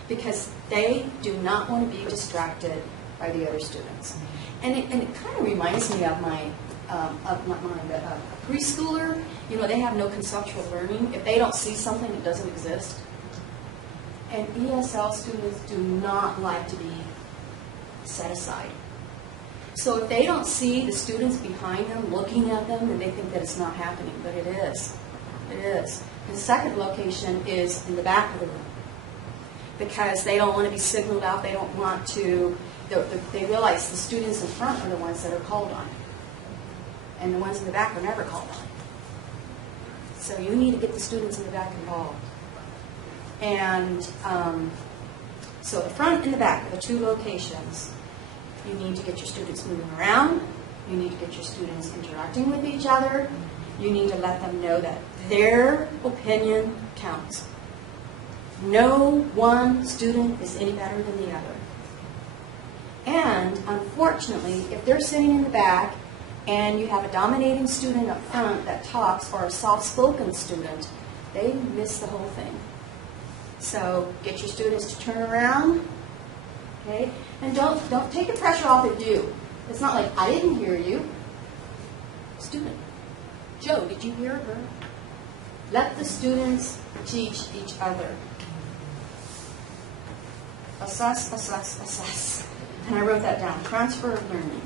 because they do not want to be distracted by the other students. And it kind of reminds me of my preschooler. You know, they have no conceptual learning. If they don't see something, it doesn't exist. And ESL students do not like to be set aside. So if they don't see the students behind them looking at them, then they think that it's not happening, but it is. It is. The second location is in the back of the room because they don't want to be signaled out. They don't want to, they realize the students in front are the ones that are called on. And the ones in the back are never called on. So you need to get the students in the back involved. And so the front and the back are the 2 locations. You need to get your students moving around. You need to get your students interacting with each other. You need to let them know that their opinion counts. No one student is any better than the other. And unfortunately, if they're sitting in the back and you have a dominating student up front that talks or a soft-spoken student, they miss the whole thing. So get your students to turn around, okay? And don't take the pressure off of you. It's not like, I didn't hear you. Student, Joe, did you hear her? Let the students teach each other. Assess, assess, assess. And I wrote that down, transfer of learning.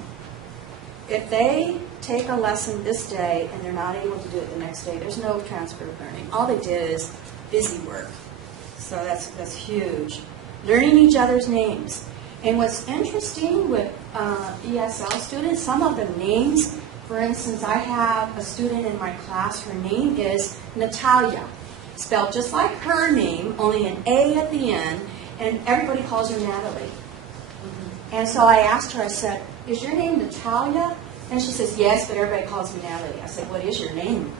If they take a lesson this day and they're not able to do it the next day, there's no transfer of learning. All they did is busy work. So that's huge. Learning each other's names. And what's interesting with ESL students, some of the names, for instance, I have a student in my class, her name is Natalia. Spelled just like her name, only an A at the end, and everybody calls her Natalie. And so I asked her, I said, is your name Natalia? And she says, yes, but everybody calls me Natalie. I said, what is your name?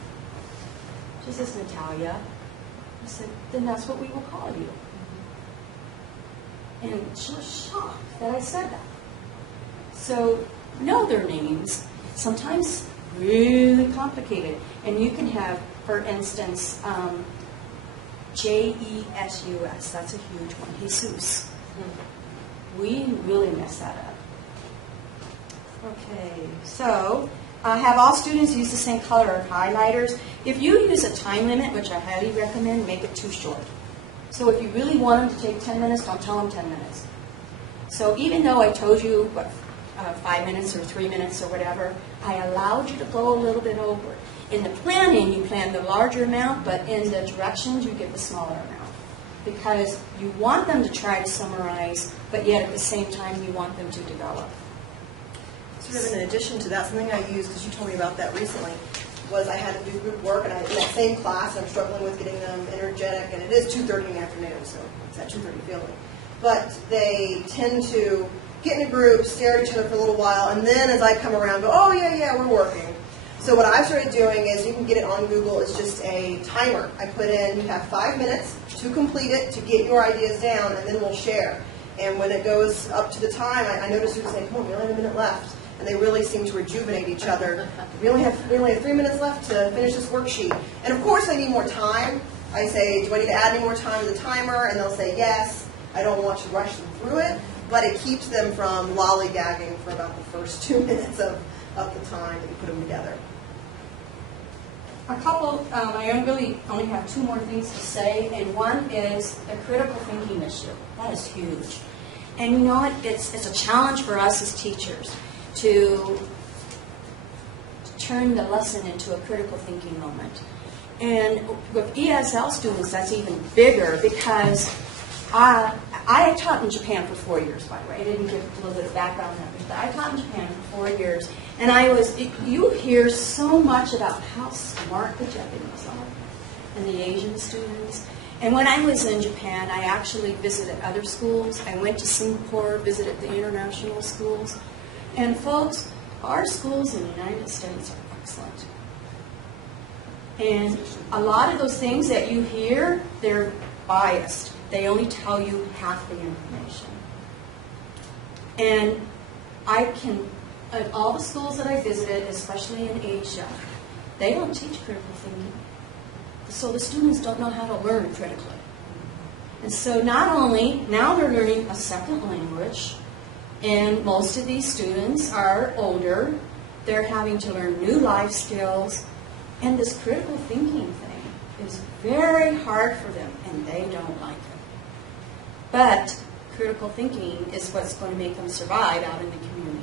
She says, Natalia. I said, then that's what we will call you. And she was shocked that I said that. So know their names. Sometimes really complicated. And you can have, for instance, J-E-S-U-S. That's a huge one. Jesus. We really mess that up. Okay, so have all students use the same color of highlighters. If you use a time limit, which I highly recommend, make it too short. So if you really want them to take 10 minutes, don't tell them 10 minutes. So even though I told you, 5 minutes or 3 minutes or whatever, I allowed you to go a little bit over. In the planning, you plan the larger amount, but in the directions, you give the smaller amount. Because you want them to try to summarize, but yet at the same time, you want them to develop. Sort of in addition to that, something I used, because you told me about that recently, was I had to do group work, and in that same class, I'm struggling with getting them energetic, and it is 2:30 in the afternoon, so it's that 2:30 feeling. But they tend to get in a group, stare at each other for a little while, and then as I come around, go, oh, yeah, we're working. So what I've started doing is, you can get it on Google, it's just a timer. I put in, you have 5 minutes to complete it, to get your ideas down, and then we'll share. And when it goes up to the time, I notice students say, come on, we only have a minute left. And they really seem to rejuvenate each other. We only have 3 minutes left to finish this worksheet. And of course I need more time. I say, do I need to add any more time to the timer? And they'll say yes. I don't want to rush them through it, but it keeps them from lollygagging for about the first 2 minutes of the time that you put them together. A couple, I really only have 2 more things to say, and one is the critical thinking issue. That is huge. And you know what, it's a challenge for us as teachers to turn the lesson into a critical thinking moment. And with ESL students, that's even bigger, because I taught in Japan for 4 years, by the way. I didn't give a little bit of background on that, but I taught in Japan for 4 years. And you hear so much about how smart the Japanese are and the Asian students. And when I was in Japan, I actually visited other schools. I went to Singapore, visited the international schools. And folks, our schools in the United States are excellent. And a lot of those things that you hear, they're biased. They only tell you half the information. And I can, at all the schools that I visited, especially in Asia, they don't teach critical thinking. So the students don't know how to learn critically. And so not only, now they're learning a second language, and most of these students are older, they're having to learn new life skills, and this critical thinking thing is very hard for them, and they don't like it. But critical thinking is what's going to make them survive out in the community.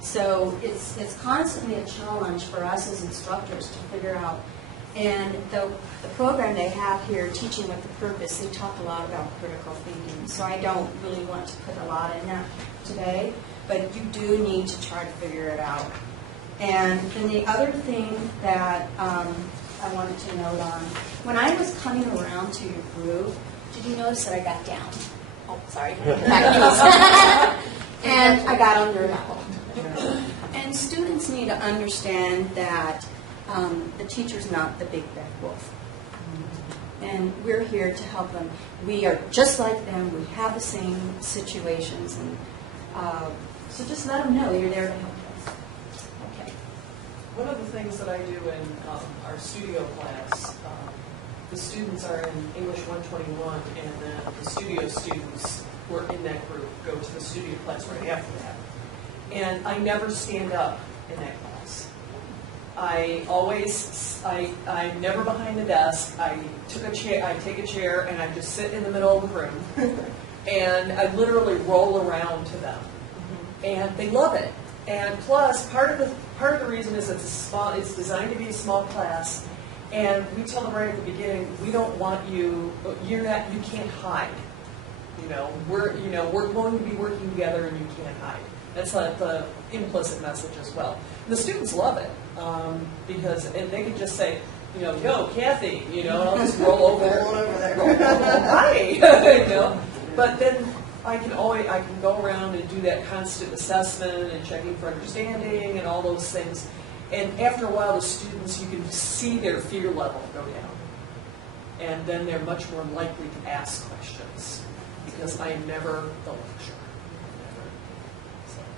So it's constantly a challenge for us as instructors to figure out. And the program they have here, Teaching with a Purpose, they talk a lot about critical thinking. So I don't really want to put a lot in that today, but you do need to try to figure it out. And then the other thing that I wanted to note on, when I was coming around to your group, did you notice that I got down? Oh, sorry. And I got on your level. And students need to understand that the teacher's not the big bad wolf. And we're here to help them. We are just like them. We have the same situations. And so just let them know you're there to help us. Okay. One of the things that I do in our studio class, the students are in English 121, and then the studio students who are in that group go to the studio class right after that. And I never stand up in that class. I'm never behind the desk. I take a chair and I just sit in the middle of the room, and I literally roll around to them, and they love it. And plus, part of the reason is it's designed to be a small class, and we tell them right at the beginning, we don't want you. You can't hide. We're going to be working together, and you can't hide. That's the implicit message as well. And the students love it because they can just say, yo, Kathy, and I'll just roll over there. Hi, But then I can go around and do that constant assessment and checking for understanding and all those things. And after a while, the students, you can see their fear level go down. And then they're much more likely to ask questions because I am never the lecturer.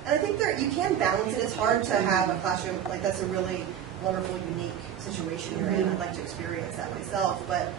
And I think you can balance it. It's hard to have a classroom, like that's a really wonderful, unique situation you're in. I'd like to experience that myself. But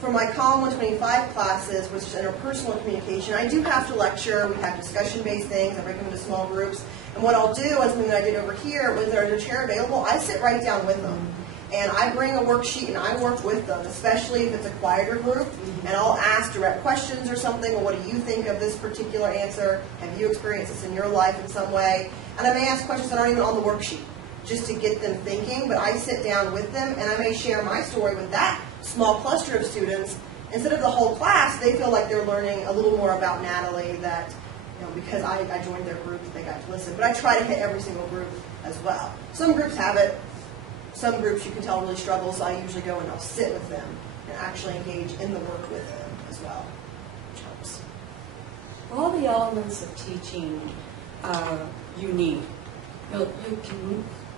for my COM 125 classes, which is interpersonal communication, I do have to lecture. We have discussion-based things. I break them into small groups. And what I'll do, and something that I did over here, when there's a chair available, I sit right down with them. And I bring a worksheet and I work with them, especially if it's a quieter group. And I'll ask direct questions or something. Well, what do you think of this particular answer? Have you experienced this in your life in some way? And I may ask questions that aren't even on the worksheet, just to get them thinking. But I sit down with them and I may share my story with that small cluster of students. Instead of the whole class, they feel like they're learning a little more about Natalie that, because I joined their group, they got to listen. But I try to hit every single group as well. Some groups have it. Some groups you can tell really struggle, so I usually go and I'll sit with them and actually engage in the work with them as well, which helps. All the elements of teaching you need.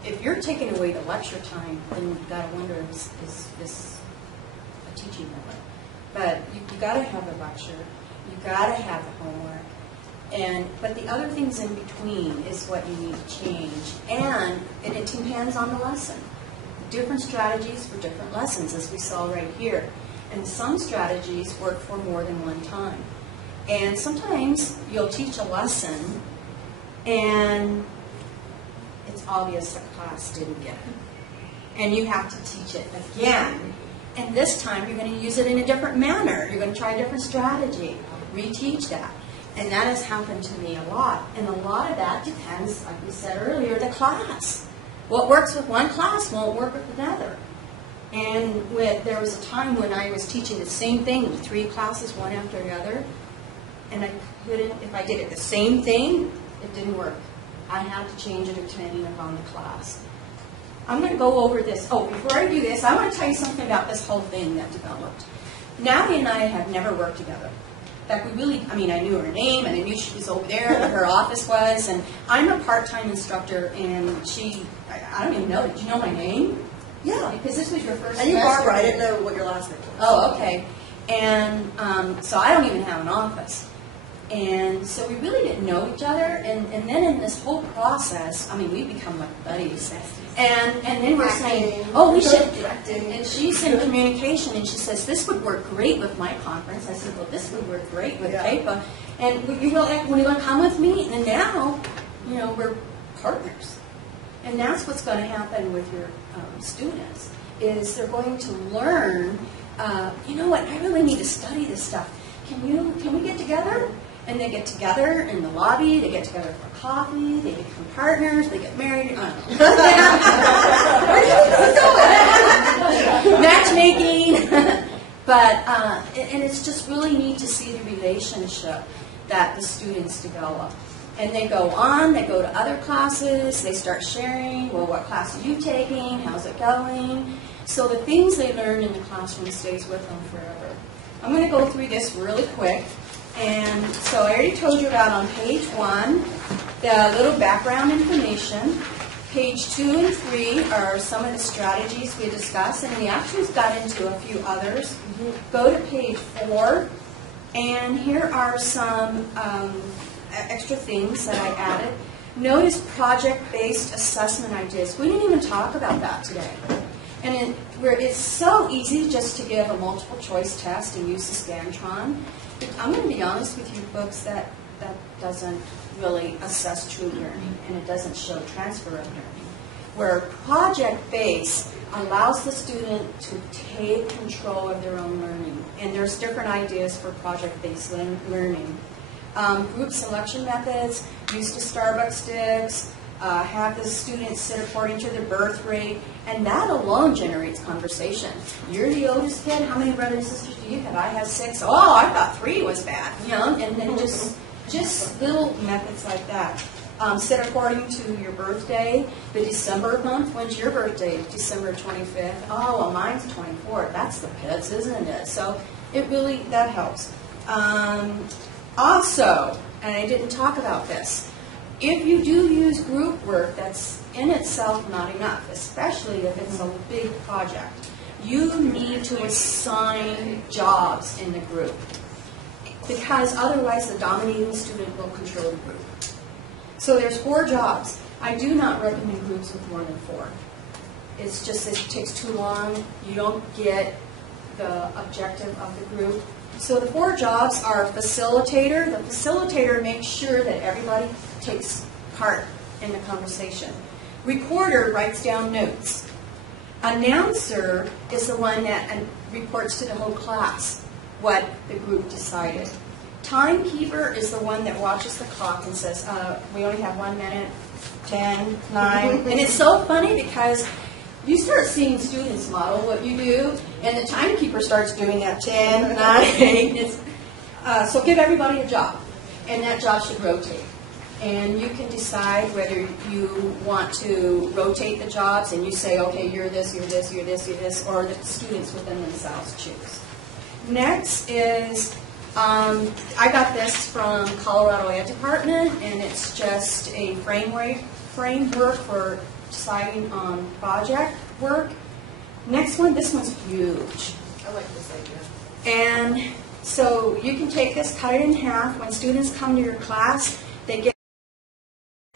if you're taking away the lecture time, then you've got to wonder, is this a teaching method? But you got to have the lecture, you got to have the homework, but the other things in between is what you need to change, and it depends on the lesson. Different strategies for different lessons, as we saw right here. And some strategies work for more than one time. And sometimes you'll teach a lesson and it's obvious the class didn't get it. And you have to teach it again. And this time you're going to use it in a different manner. You're going to try a different strategy, reteach that. And that has happened to me a lot. And a lot of that depends, like we said earlier, the class. What works with one class won't work with another. And there was a time when I was teaching the same thing with 3 classes, one after the other, and I couldn't, if I did it the same thing, it didn't work. I had to change it depending upon the class. I'm going to go over this. Oh, before I do this, I want to tell you something about this whole thing that developed. Natalie and I have never worked together. In fact, I knew her name, and I knew she was over there, where her office was, and I'm a part-time instructor, and I don't even know, did you know my name? Yeah. Because this was your first And you semester. Barbara, I didn't know what your last name was. Oh, okay. And so I don't even have an office. And so we really didn't know each other, and then in this whole process, we become like buddies. And then we're saying, oh, we should, and she's in communication, and she says, this would work great with my conference. I said, well, this would work great with PAPA. And when you want to come with me? And now, we're partners. And that's what's going to happen with your students, is they're going to learn, you know what, I really need to study this stuff. Can we get together? And they get together in the lobby, they get together for coffee, they become partners, they get married. I don't know. Matchmaking. But, and it's just really neat to see the relationship that the students develop. And they go on, they go to other classes, they start sharing, well, what class are you taking, how's it going? So the things they learn in the classroom stays with them forever. I'm going to go through this really quick. And so I already told you about on page 1, the little background information. Page 2 and 3 are some of the strategies we discussed, and we actually got into a few others. Go to page 4, and here are some extra things that I added. Notice project-based assessment ideas. We didn't even talk about that today. And it's so easy just to give a multiple choice test and use the Scantron. I'm going to be honest with you folks, that doesn't really assess true learning, and it doesn't show transfer of learning. Where project-based allows the student to take control of their own learning. And there's different ideas for project-based learning. Group selection methods, use the Starbucks sticks, have the students sit according to their birth rate, and that alone generates conversation. You're the oldest kid, how many brothers and sisters do you have? I have 6. Oh, I thought 3 was bad. And then just little methods like that. Sit according to your birthday, the December month. When's your birthday? December 25th. Oh, well, mine's 24th. That's the pits, isn't it? So that helps. Also, and I didn't talk about this, if you do use group work, that's in itself not enough, especially if it's a big project. You need to assign jobs in the group, because otherwise the dominating student will control the group. So there's 4 jobs. I do not recommend groups with more than 4. It's just, it takes too long. You don't get the objective of the group. So the 4 jobs are facilitator. The facilitator makes sure that everybody takes part in the conversation. Recorder writes down notes. Announcer is the one that reports to the whole class what the group decided. Timekeeper is the one that watches the clock and says, we only have 1 minute, 10, 9. And it's so funny because you start seeing students model what you do, and the timekeeper starts doing that 10, 9, 8. So give everybody a job, and that job should rotate. And you can decide whether you want to rotate the jobs, and you say, okay, you're this, you're this, you're this, you're this, or the students within themselves choose. Next is, I got this from Colorado Ed Department, and it's just a framework for deciding on project work. Next one, this one's huge. I like this idea. And so you can take this, cut it in half. When students come to your class, they get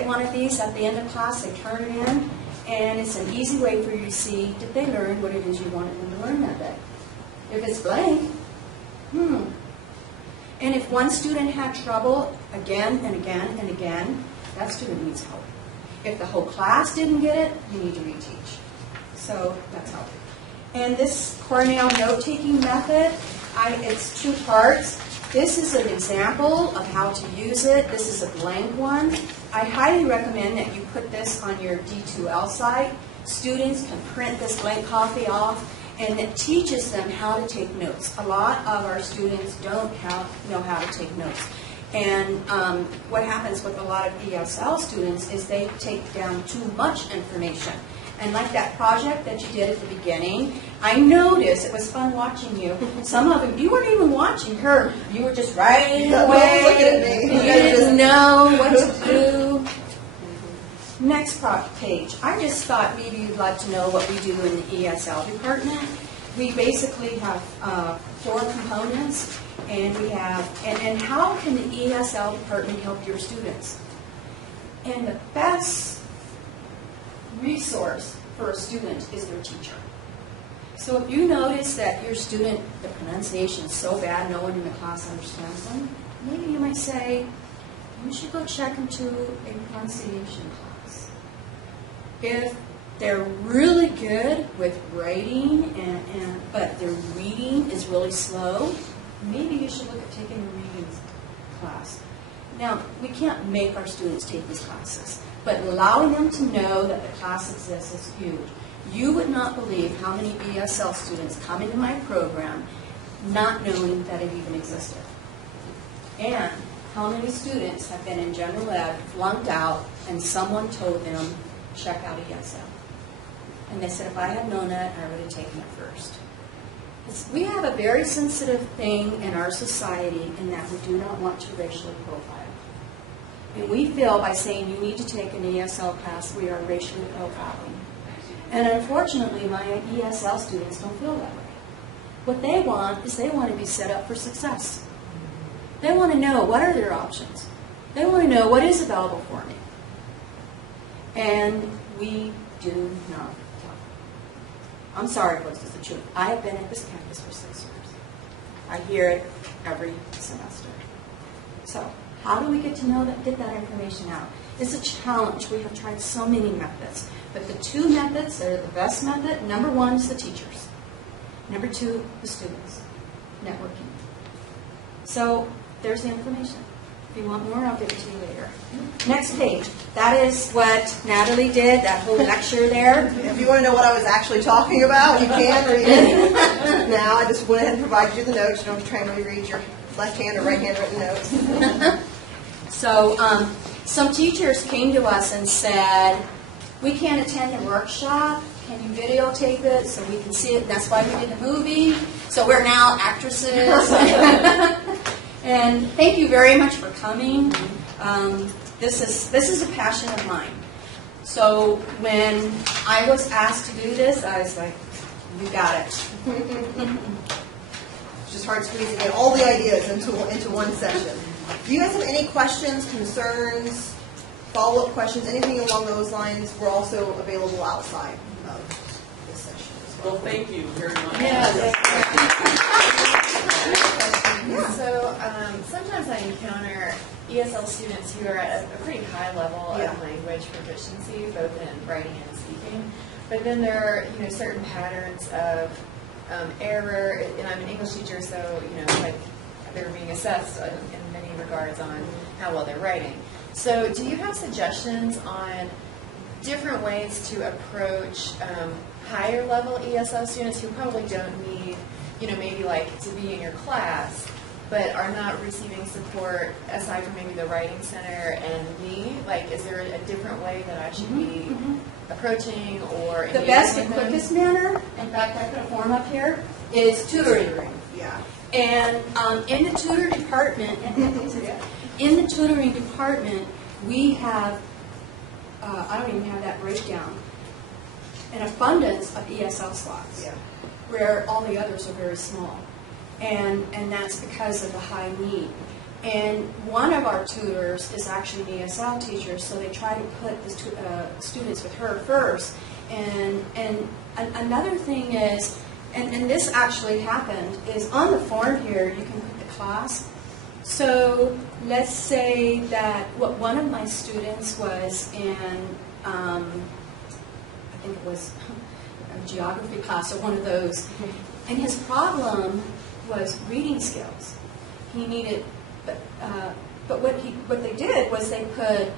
one of these at the end of class, they turn it in, and it's an easy way for you to see, did they learn what it is you wanted them to learn that day? If it's blank, And if one student had trouble again and again and again, that student needs help. If the whole class didn't get it, you need to reteach. So that's help. And this Cornell note-taking method, it's 2 parts. This is an example of how to use it. This is a blank one. I highly recommend that you put this on your D2L site. Students can print this blank copy off, and it teaches them how to take notes. A lot of our students don't know how to take notes. And what happens with a lot of ESL students is they take down too much information. And like that project that you did at the beginning, I noticed, it was fun watching you. Some of them, you weren't even watching her. You were just writing away. Looking at me. You didn't know what to do. Next page. I just thought maybe you'd like to know what we do in the ESL department. We basically have 4 components, and we have, and how can the ESL department help your students? And the best resource for a student is their teacher. So if you notice that your student, the pronunciation is so bad, no one in the class understands them, maybe you might say, you should go check into a pronunciation class. If they're really good with writing, but their reading is really slow, maybe you should look at taking a reading class. Now, we can't make our students take these classes, but allowing them to know that the class exists is huge. You would not believe how many ESL students come into my program not knowing that it even existed. And how many students have been in general ed, flunked out, and someone told them, check out ESL. And they said, if I had known that, I would have taken it first. We have a very sensitive thing in our society in that we do not want to racially profile. And we feel by saying you need to take an ESL class, we are racially profiling. And unfortunately, my ESL students don't feel that way. What they want is they want to be set up for success. They want to know what are their options. They want to know what is available for me. And we do not. I'm sorry, folks, it's the truth. I have been at this campus for 6 years. I hear it every semester. So, how do we get to know that, get that information out? It's a challenge. We have tried so many methods. But the 2 methods that are the best method, number 1 is the teachers. Number 2, the students. Networking. So, there's the information. If you want more, I'll give it to you later. Next page. That is what Natalie did, that whole lecture there. If you want to know what I was actually talking about, you can read it. Now, I just went ahead and provided you the notes. You don't have to try and reread your left hand or right hand written notes. So, some teachers came to us and said, we can't attend the workshop. Can you videotape it so we can see it? That's why we did the movie. So we're now actresses. And thank you very much for coming. This is a passion of mine. So when I was asked to do this, I was like, you got it. It's just hard squeezing in all the ideas into one session. Do you guys have any questions, concerns, follow-up questions, anything along those lines? We're also available outside of this session as well. Well, thank you very much. So sometimes I encounter ESL students who are at a pretty high level of language proficiency, both in writing and speaking. But then there are certain patterns of error, and I'm an English teacher, so like they're being assessed in many regards on how well they're writing. So do you have suggestions on different ways to approach higher level ESL students who probably don't need, maybe like to be in your class, but are not receiving support aside from maybe the Writing Center and me? Like, is there a different way that I should be approaching or the best and quickest manner, in fact, I put a form up here, is tutoring. Yeah. And in the tutoring department, we have I don't even have that breakdown, an abundance of ESL slots, Yeah. where all the others are very small. And that's because of the high need. And one of our tutors is actually an ESL teacher, so they try to put the students with her first. And another thing is, and this actually happened, is on the form here you can put the class. So let's say that one of my students was in, I think it was a geography class or one of those, and his problem was reading skills. He needed, but what they did was they put,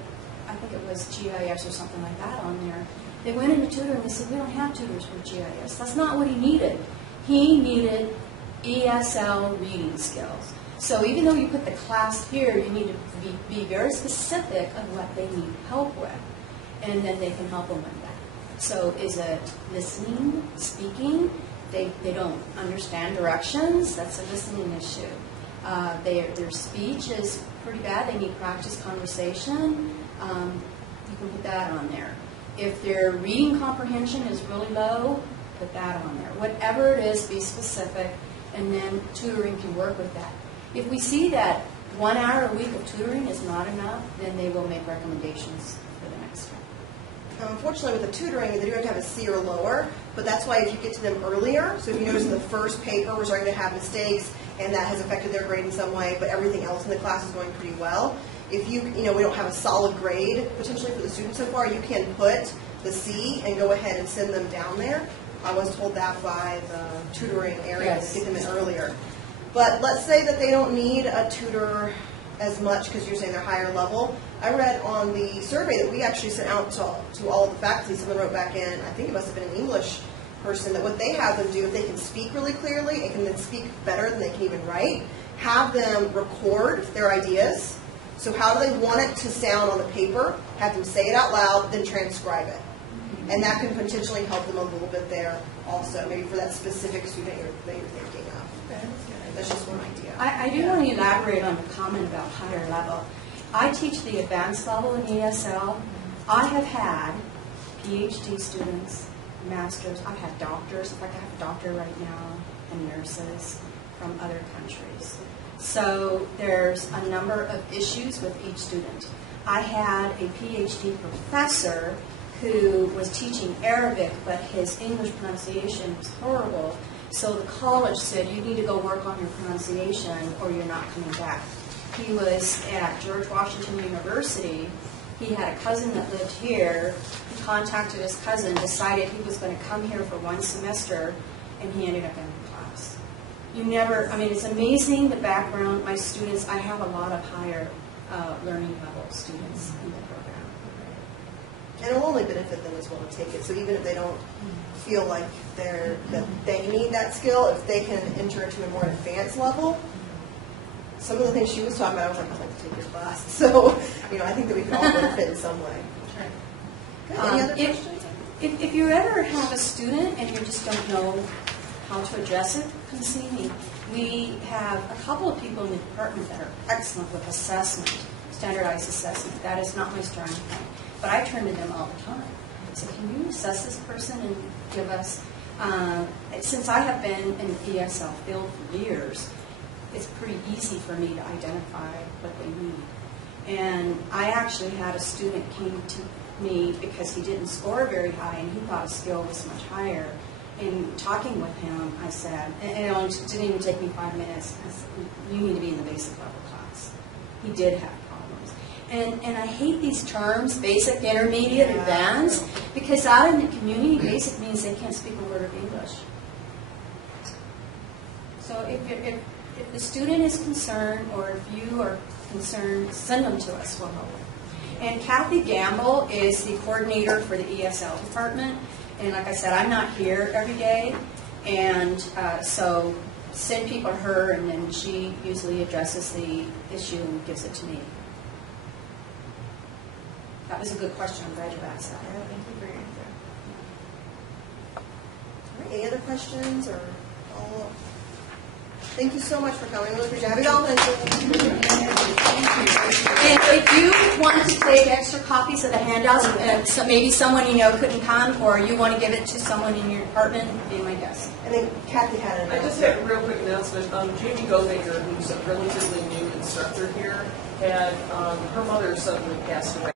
I think it was GIS or something like that on there. They went into tutor and they said, we don't have tutors for GIS. That's not what he needed. He needed ESL reading skills. So even though you put the class here, you need to be very specific of what they need help with, and then they can help them with that. So is it listening, speaking? They don't understand directions. That's a listening issue. Their speech is pretty bad. They need practice conversation. You can put that on there. If their reading comprehension is really low, put that on there. Whatever it is, be specific, and then tutoring can work with that. If we see that 1 hour a week of tutoring is not enough, then they will make recommendations for the next step. Unfortunately, with the tutoring, they do have to have a C or lower, but that's why if you get to them earlier, so if you notice in the first paper we're starting to have mistakes and that has affected their grade in some way, but everything else in the class is going pretty well, if we don't have a solid grade potentially for the students so far, you can put the C and go ahead and send them down there. I was told that by the tutoring area to get them in earlier. But let's say that they don't need a tutor as much because you're saying they're higher level. I read on the survey that we actually sent out to all of the faculty, someone wrote back in, I think it must have been an English person, that what they have them do, if they can speak really clearly and can then speak better than they can even write, have them record their ideas. So how do they want it to sound on the paper? Have them say it out loud, then transcribe it. And that can potentially help them a little bit there also, maybe for that specific student that you're thinking of. That's just one idea. I do want to elaborate on the comment about higher level. I teach the advanced level in ESL. I have had PhD students, masters, I've had doctors, in fact I have a doctor right now, and nurses from other countries. So there's a number of issues with each student. I had a PhD professor who was teaching Arabic, but his English pronunciation was horrible. So the college said, you need to go work on your pronunciation or you're not coming back. He was at George Washington University. He had a cousin that lived here. He contacted his cousin, decided he was going to come here for 1 semester, and he ended up in the class. It's amazing the background. My students, I have a lot of higher learning level students in the program. And it'll only benefit them as well to take it. So even if they don't feel like that they need that skill, if they can enter into a more advanced level, some of the things she was talking about, I was like, I'd like to take your class. So, I think that we can all benefit in some way. Good. Any other questions? If you ever have a student and you just don't know how to address it, come see me. We have a couple of people in the department that are excellent with assessment, standardized assessment. That is not my strong point. But I turn to them all the time. I say, can you assess this person and give us, since I have been in the ESL field for years, it's pretty easy for me to identify what they need. And I actually had a student came to me because he didn't score very high and he thought his skill was much higher. In talking with him, I said, and it only didn't even take me 5 minutes, I said, you need to be in the basic level class. He did have problems. And I hate these terms, basic, intermediate, advanced, because out in the community, basic means they can't speak a word of English. So if the student is concerned, or if you are concerned, send them to us, we'll help. And Kathy Gamble is the coordinator for the ESL department. And like I said, I'm not here every day. And so send people to her, and then she usually addresses the issue and gives it to me. That was a good question. I'm glad you asked that. Yeah, thank you for your answer. All right, any other questions or follow-up? Thank you so much for coming. Really appreciate it. Happy Valentine's Day. And if you want to take extra copies of the handouts, and so maybe someone you know couldn't come, or you want to give it to someone in your department, be my guest. I think Kathy had an I just had a real quick announcement. Jamie Gobaker, who's a relatively new instructor here, had her mother suddenly passed away.